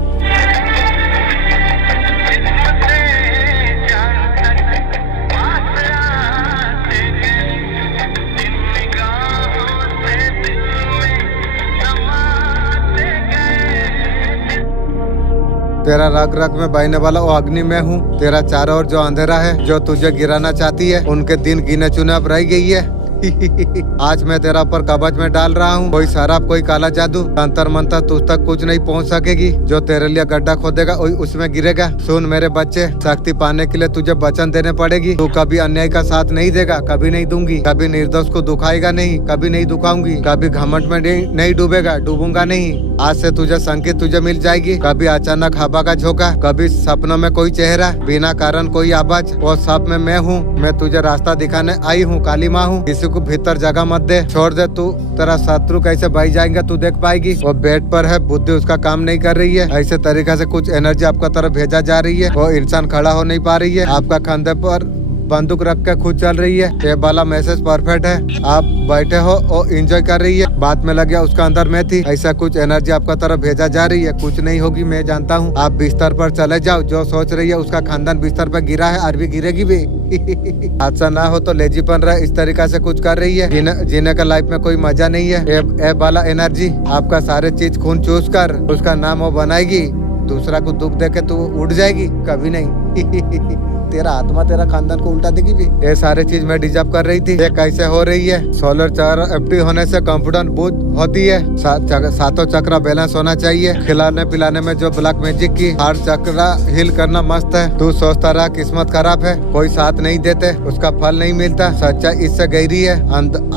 तेरा रग रग में बहने वाला वो अग्नि में हूँ। तेरा चारों ओर जो अंधेरा है जो तुझे गिराना चाहती है उनके दिन गिने चुने अब रह गई है। आज मैं तेरा ऊपर कवच में डाल रहा हूँ। कोई शराब कोई काला जादू अंतर मंतर तुझ तक कुछ नहीं पहुँच सकेगी। जो तेरे लिए गड्ढा खोदेगा वही उसमें गिरेगा। सुन मेरे बच्चे, शक्ति पाने के लिए तुझे वचन देने पड़ेगी। तू कभी अन्याय का साथ नहीं देगा, कभी नहीं दूंगी। कभी निर्दोष को दुखाएगा नहीं, कभी नहीं दुखाऊंगी। कभी घमंड में नहीं डूबेगा, डूबूंगा नहीं। आज से तुझे संकेत तुझे मिल जाएगी। कभी अचानक हवा का झोंका, कभी सपनों में कोई चेहरा, बिना कारण कोई आवाज, वो सब में मैं हूँ। मैं तुझे रास्ता दिखाने आई हूँ, काली माँ हूँ। किसी को भीतर जगह मत दे, छोड़ दे। तू तेरा शत्रु कैसे भाई जाएगा तू देख पाएगी। वो बेड पर है, बुद्धि उसका काम नहीं कर रही है। ऐसे तरीके से कुछ एनर्जी आपका तरफ भेजा जा रही है। वो इंसान खड़ा हो नहीं पा रही है। आपका कंधे पर बंदूक रख के खुद चल रही है। ये वाला मैसेज परफेक्ट है। आप बैठे हो और एंजॉय कर रही है। बात में लग गया उसका अंदर मैं थी। ऐसा कुछ एनर्जी आपका तरफ भेजा जा रही है। कुछ नहीं होगी, मैं जानता हूँ। आप बिस्तर पर चले जाओ। जो सोच रही है उसका खानदान बिस्तर पर गिरा है और भी गिरेगी भी। हादसा ना हो तो लेजीपन रहे, इस तरीका से कुछ कर रही है। जीने का लाइफ में कोई मजा नहीं है। ए वाला एनर्जी आपका सारे चीज खून चूस कर उसका नाम वो बनाएगी। दूसरा को दुख दे के तू उठ जाएगी, कभी नहीं। तेरा आत्मा तेरा खानदान को उल्टा देगी भी। ये सारी चीज मैं डिजर्व कर रही थी। ये कैसे हो रही है? सोलर चक्र एफटी होने से कॉन्फिडेंस बूस्ट होती है। सातों चक्र बैलेंस होना चाहिए। खिलाने पिलाने में जो ब्लैक मैजिक की 8 चक्र हिल करना मस्त है। तू सोचता रहा किस्मत खराब है, कोई साथ नहीं देते, उसका फल नहीं मिलता। सच्चाई इससे गहरी है।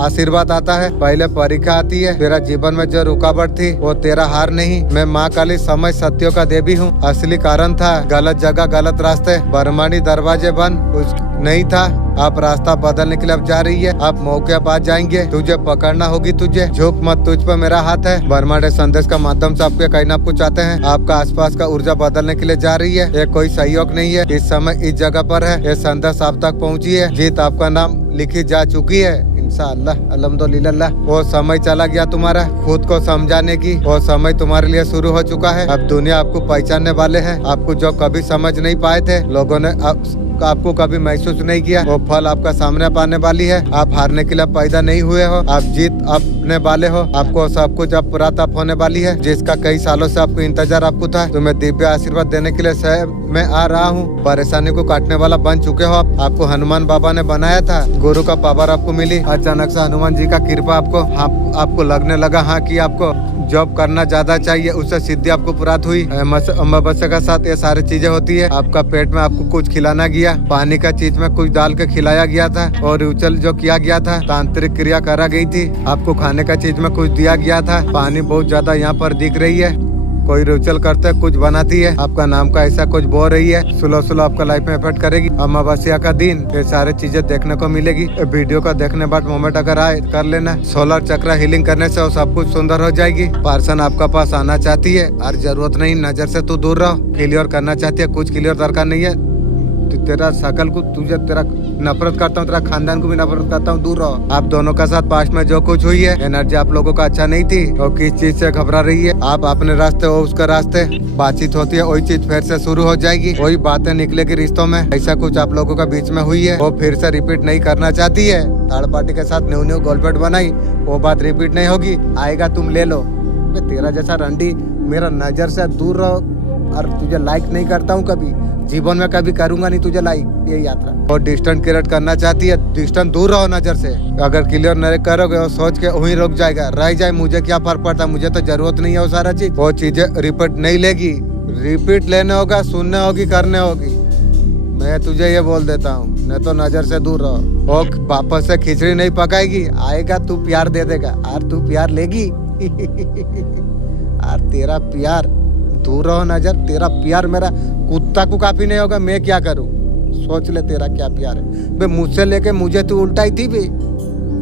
आशीर्वाद आता है, पहले परीक्षा आती है। तेरा जीवन में जो रुकावट थी वो तेरा हार नहीं। मैं माँ काली समय सत्यों का देवी हूँ। असली कारण था गलत जगह गलत रास्ते, बरमानी दरवाजे बंद कुछ नहीं था। आप रास्ता बदलने के लिए अब जा रही है। आप मौके पास जाएंगे, तुझे पकड़ना होगी। तुझे झुक मत, तुझ पर मेरा हाथ है। ब्रह्मांड संदेश का माध्यम से आपके कहना आपको चाहते हैं। आपका आसपास का ऊर्जा बदलने के लिए जा रही है। ये कोई सहयोग नहीं है, इस समय इस जगह पर है। ये संदेश आप तक पहुँची है। जीत आपका नाम लिखी जा चुकी है। इंशाअल्लाह, अल्हम्दुलिल्लाह। वो समय चला गया तुम्हारा खुद को समझाने की। वो समय तुम्हारे लिए शुरू हो चुका है। अब दुनिया आपको पहचानने वाले है। आपको जो कभी समझ नहीं पाए थे, लोगों ने आपको कभी महसूस नहीं किया, वो फल आपका सामने पाने वाली है। आप हारने के लिए पैदा नहीं हुए हो, आप जीत अपने वाले हो। आपको सब कुछ अब प्राप्त होने वाली है, जिसका कई सालों से आपको इंतजार आपको था। तुम्हें दिव्य आशीर्वाद देने के लिए मैं आ रहा हूँ। परेशानी को काटने वाला बन चुके हो आप। आपको हनुमान बाबा ने बनाया था। गुरु का पावर आपको मिली। अचानक से हनुमान जी का कृपा आपको लगने लगा हाँ कि आपको जॉब करना ज्यादा चाहिए। उससे सिद्धि आपको प्राप्त हुई। अमावस्या का साथ ये सारी चीजें होती है। आपका पेट में आपको कुछ खिलाना गया, पानी का चीज में कुछ डाल के खिलाया गया था और उछल जो किया गया था, तांत्रिक क्रिया करा गई थी। आपको खाने का चीज में कुछ दिया गया था। पानी बहुत ज्यादा यहाँ पर दिख रही है। कोई रुचल करते कुछ बनाती है। आपका नाम का ऐसा कुछ बोल रही है। स्लो स्लो आपका लाइफ में इफेक्ट करेगी। अमावस्या का दिन ये सारी चीजें देखने को मिलेगी। वीडियो का देखने बाद मोमेंट अगर आए कर लेना। सोलर चक्र हीलिंग करने से वो सब कुछ सुंदर हो जाएगी। पर्सन आपका पास आना चाहती है और जरूरत नहीं, नजर से तू दूर रहो। क्लियर करना चाहती है, कुछ क्लियर दरकार नहीं है। तेरा शकल को तुझे तेरा नफरत करता हूँ, तेरा खानदान को भी नफरत करता हूँ, दूर रहो। आप दोनों का साथ पास्ट में जो कुछ हुई है, एनर्जी आप लोगों का अच्छा नहीं थी। और किस चीज से घबरा रही है? आप अपने रास्ते हो, उसका रास्ते। बातचीत होती है, वही चीज फिर से शुरू हो जाएगी। वही बातें निकलेगी रिश्तों में। ऐसा कुछ आप लोगों का बीच में हुई है, वो फिर से रिपीट नहीं करना चाहती है। थर्ड पार्टी के साथ न्यू गर्लफ्रेंड बनाई, वो बात रिपीट नहीं होगी। आएगा तुम ले लो। तेरा जैसा रंडी मेरा नजर से दूर रहो। और तुझे लाइक नहीं करता हूँ, कभी जीवन में कभी करूंगा नहीं तुझे लाइक। ये यात्रा और डिस्टेंस क्रिएट करना चाहती है, डिस्टेंस दूर रहो नजर से। अगर क्लियर नहीं करोगे और सोच के वहीं रुक जाएगा, रह जाए मुझे क्या फर्क पड़ता, मुझे तो जरूरत नहीं है वो सारा चीज। वो चीजें रिपीट नहीं लेगी, रिपीट लेने होगा, सुनने होगी, करने होगी। मैं तुझे ये बोल देता हूँ, नहीं तो नजर से दूर रहो। और वापस से खिचड़ी नहीं पकाएगी, आएगा तू प्यार दे देगा और तू प्यार लेगी। और तेरा प्यार दूर रहो, नजर। तेरा प्यार मेरा कुत्ता को काफी नहीं होगा, मैं क्या करूं? सोच ले तेरा क्या प्यार है। बे मुझसे लेके मुझे तू उल्टाई थी भी।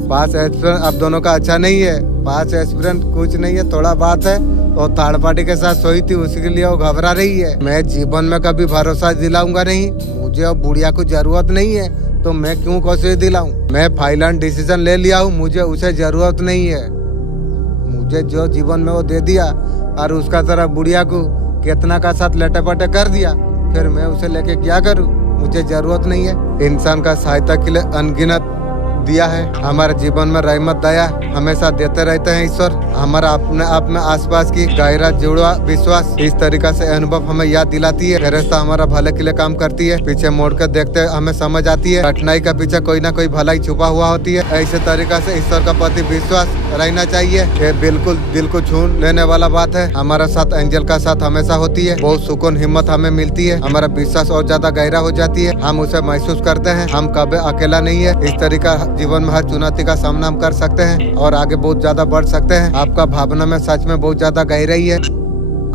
पास एक्सपीरियंस आप दोनों का अच्छा नहीं है। पास एक्सपीरियंस कुछ नहीं है, थोड़ा बात है। और थर्ड पार्टी के साथ सोई थी, उसके लिए वो घबरा रही है। मैं जीवन में कभी भरोसा दिलाऊंगा नहीं। मुझे अब बुढ़िया को जरूरत नहीं है, तो मैं क्यों कोशिश दिलाऊं? मैं फाइनल डिसीजन ले लिया हूँ, मुझे उसे जरूरत नहीं है। मुझे जो जीवन में वो दे दिया और उसका तरह बुढ़िया को कितना का साथ लटे पटे कर दिया, फिर मैं उसे लेके क्या करूं? मुझे जरूरत नहीं है। इंसान का सहायता के लिए अनगिनत दिया है। हमारे जीवन में रहमत दया हमेशा देते रहते हैं ईश्वर। हमारा अपने आप में आसपास की गहरा जुड़ा विश्वास इस तरीका से अनुभव हमें याद दिलाती है। रास्ता हमारा भले के लिए काम करती है। पीछे मोड़ कर देखते हमें समझ आती है कठिनाई का पीछे कोई ना कोई भलाई छुपा हुआ होती है। ऐसे तरीका से ईश्वर का प्रति विश्वास रहना चाहिए। ये बिल्कुल दिल को छू लेने वाला बात है। हमारा साथ एंजल का साथ हमेशा होती है। बहुत सुकून हिम्मत हमें मिलती है। हमारा विश्वास और ज्यादा गहरा हो जाती है। हम उसे महसूस करते हैं हम कभी अकेला नहीं है। इस तरीका जीवन में हर चुनौती का सामना हम कर सकते हैं और आगे बहुत ज्यादा बढ़ सकते हैं। आपका भावना में सच में बहुत ज्यादा गहराई है।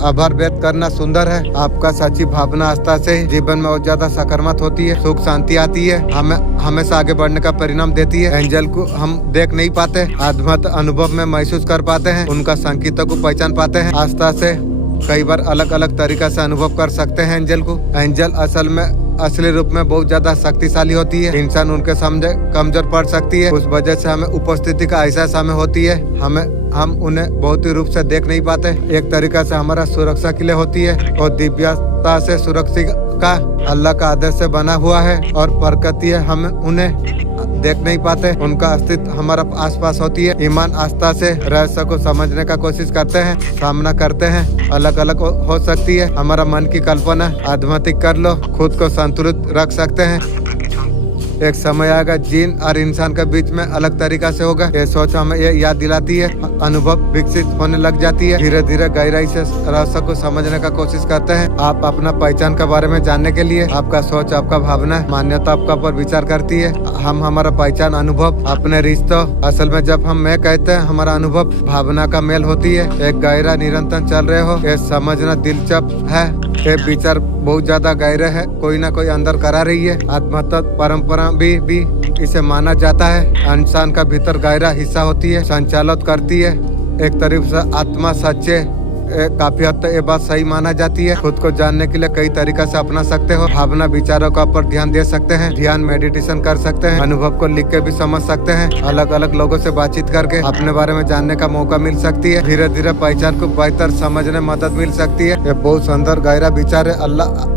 आभार व्यक्त करना सुंदर है। आपका सच्ची भावना आस्था से जीवन में और ज्यादा सकारात्मक होती है। सुख शांति आती है। हमें हमेशा आगे बढ़ने का परिणाम देती है। एंजल को हम देख नहीं पाते, आध्यात्मिक अनुभव में महसूस कर पाते हैं। उनका संकेतों को पहचान पाते हैं। आस्था से कई बार अलग अलग तरीका से अनुभव कर सकते हैं एंजल को। एंजल असल में असली रूप में बहुत ज्यादा शक्तिशाली होती है। इंसान उनके सामने कमजोर पड़ सकती है। उस वजह से हमें उपस्थिति का एहसास हमें होती है। हम उन्हें भौतिक रूप से देख नहीं पाते। एक तरीका से हमारा सुरक्षा के लिए होती है और दिव्यता से सुरक्षित का अल्लाह का आदेश से बना हुआ है और प्रकृति है। हम उन्हें देख नहीं पाते। उनका अस्तित्व हमारा आसपास होती है। ईमान आस्था से रहस्य को समझने का कोशिश करते हैं, सामना करते हैं। अलग अलग हो सकती है। हमारा मन की कल्पना आध्यात्मिक कर लो, खुद को संतुलित रख सकते हैं। एक समय आएगा जीन और इंसान के बीच में अलग तरीका से होगा। ये सोच हमें ये याद दिलाती है। अनुभव विकसित होने लग जाती है। धीरे धीरे गहराई से रहस्य को समझने का कोशिश करते हैं। आप अपना पहचान के बारे में जानने के लिए आपका सोच, आपका भावना, मान्यता आपका पर विचार करती है। हम हमारा पहचान, अनुभव, अपने रिश्तों, असल में जब हम मैं कहते हैं हमारा अनुभव भावना का मेल होती है। एक गहरा निरंतर चल रहे हो, ये समझना दिलचस्प है। ये विचार बहुत ज्यादा गहरे है। कोई ना कोई अंदर करा रही है। आत्मतत्व परंपरा भी इसे माना जाता है। इंसान का भीतर गहरा हिस्सा होती है, संचालित करती है। एक तरफ से आत्मा सच्चे काफी हद तक ये बात सही माना जाती है। खुद को जानने के लिए कई तरीका से अपना सकते हो। भावना विचारों का ऊपर ध्यान दे सकते हैं। ध्यान मेडिटेशन कर सकते हैं। अनुभव को लिख के भी समझ सकते हैं। अलग अलग लोगों से बातचीत करके अपने बारे में जानने का मौका मिल सकती है। धीरे धीरे पहचान को बेहतर समझने में मदद मिल सकती है। ये बहुत सुंदर गहरा विचार है। अल्लाह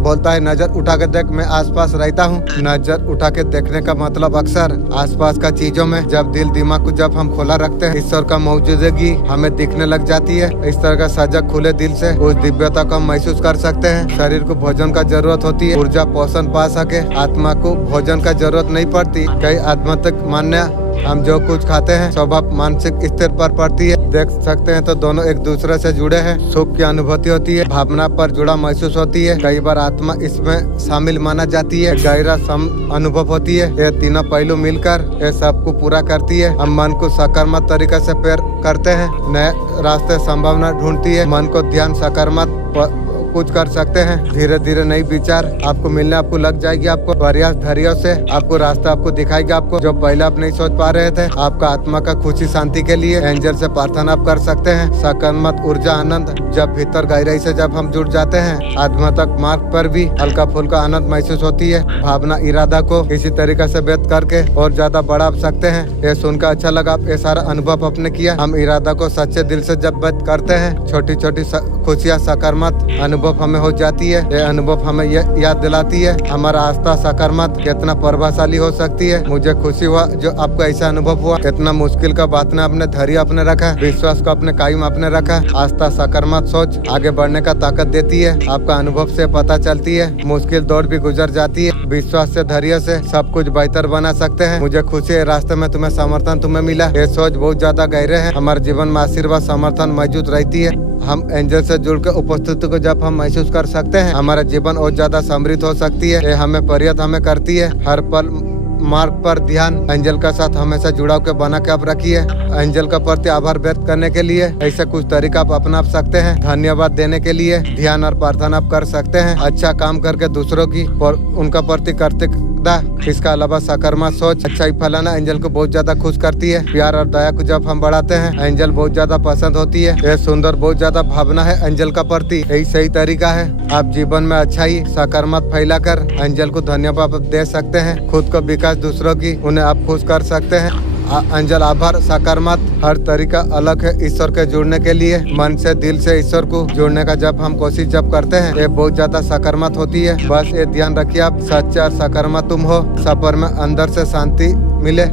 बोलता है नजर उठा के देख, मैं आसपास रहता हूँ। नजर उठा के देखने का मतलब अक्सर आसपास का चीजों में जब दिल दिमाग को जब हम खोला रखते हैं, ईश्वर का मौजूदगी हमें दिखने लग जाती है। इस तरह का सजग खुले दिल से उस दिव्यता को हम महसूस कर सकते हैं। शरीर को भोजन का जरूरत होती है, ऊर्जा पोषण पा सके। आत्मा को भोजन का जरूरत नहीं पड़ती। कई आध्यात्मिक मान्य हम जो कुछ खाते हैं स्वभाव मानसिक स्तर पर पड़ती है। देख सकते हैं तो दोनों एक दूसरे से जुड़े हैं। सुख की अनुभूति होती है, भावना पर जुड़ा महसूस होती है। कई बार आत्मा इसमें शामिल माना जाती है। गहरा अनुभव होती है। ये तीनों पहलू मिलकर ये सबको पूरा करती है। हम मन को सकारात्मक तरीके से प्रेर करते हैं। नए रास्ते संभावना ढूंढती है। मन को ध्यान सकारात्मक कुछ कर सकते हैं। धीरे धीरे नई विचार आपको मिलने आपको लग जाएगी। आपको प्रयास धैर्य से आपको रास्ता आपको दिखाएगा। आपको जो पहले आप नहीं सोच पा रहे थे। आपका आत्मा का खुशी शांति के लिए एंजल से प्रार्थना आप कर सकते हैं। सकारात्मक ऊर्जा आनंद जब भीतर गहराई से जब हम जुड़ जाते हैं, आध्यात्मिक मार्ग पर भी हल्का फुल्का आनंद महसूस होती है। भावना इरादा को इसी तरीके से व्यक्त करके और ज्यादा बढ़ा सकते हैं। ये सुनकर अच्छा लगा। आप ये सारा अनुभव अपने किया। हम इरादा को सच्चे दिल से जब व्यक्त करते हैं, छोटी छोटी खुशियाँ सकारात्मक अनुभव हमें हो जाती है। ये अनुभव हमें याद दिलाती है हमारा आस्था सकारात्मक कितना प्रभावशाली हो सकती है। मुझे खुशी हुआ जो आपको ऐसा अनुभव हुआ। कितना मुश्किल का बात ने अपने धैर्य अपने रखा, विश्वास को अपने कायम अपने रखा। आस्था सकारात्मक सोच आगे बढ़ने का ताकत देती है। आपका अनुभव से पता चलती है मुश्किल दौर भी गुजर जाती है। विश्वास से धैर्य से सब कुछ बेहतर बना सकते हैं। मुझे खुशी है रास्ते में तुम्हें समर्थन तुम्हें मिला। ये सोच बहुत ज्यादा गहरे है। हमारे जीवन में आशीर्वाद समर्थन मौजूद रहती है। हम एंजल से जुड़कर उपस्थिति को जब हम महसूस कर सकते हैं, हमारा जीवन और ज्यादा समृद्ध हो सकती है। ये हमें प्रेरित हमें करती है। हर पल मार्ग पर ध्यान एंजल का साथ हमेशा जुड़ाव के बना के आप रखिए। एंजल का प्रति आभार व्यक्त करने के लिए ऐसे कुछ तरीका आप अपना सकते हैं। धन्यवाद देने के लिए ध्यान और प्रार्थना आप कर सकते हैं। अच्छा काम करके दूसरों की और उनका प्रति कर्तव्य। इसका अलावा सकारात्मक सोच अच्छाई फैलाना एंजल को बहुत ज्यादा खुश करती है। प्यार और दया को जब हम बढ़ाते हैं, एंजल बहुत ज्यादा पसंद होती है। यह सुंदर बहुत ज्यादा भावना है एंजल का प्रति। यही सही तरीका है। आप जीवन में अच्छाई सकारात्मक फैलाकर एंजल को धन्यवाद दे सकते हैं। खुद को विकास दूसरों की उन्हें आप खुश कर सकते हैं। अंजल आभार। सकारात्मक हर तरीका अलग है ईश्वर के जुड़ने के लिए। मन से दिल से ईश्वर को जोड़ने का जब हम कोशिश जब करते हैं ये बहुत ज्यादा सकारात्मक होती है। बस ये ध्यान रखिए आप सच्चा और सकारात्मक तुम हो, सफर में अंदर से शांति मिले।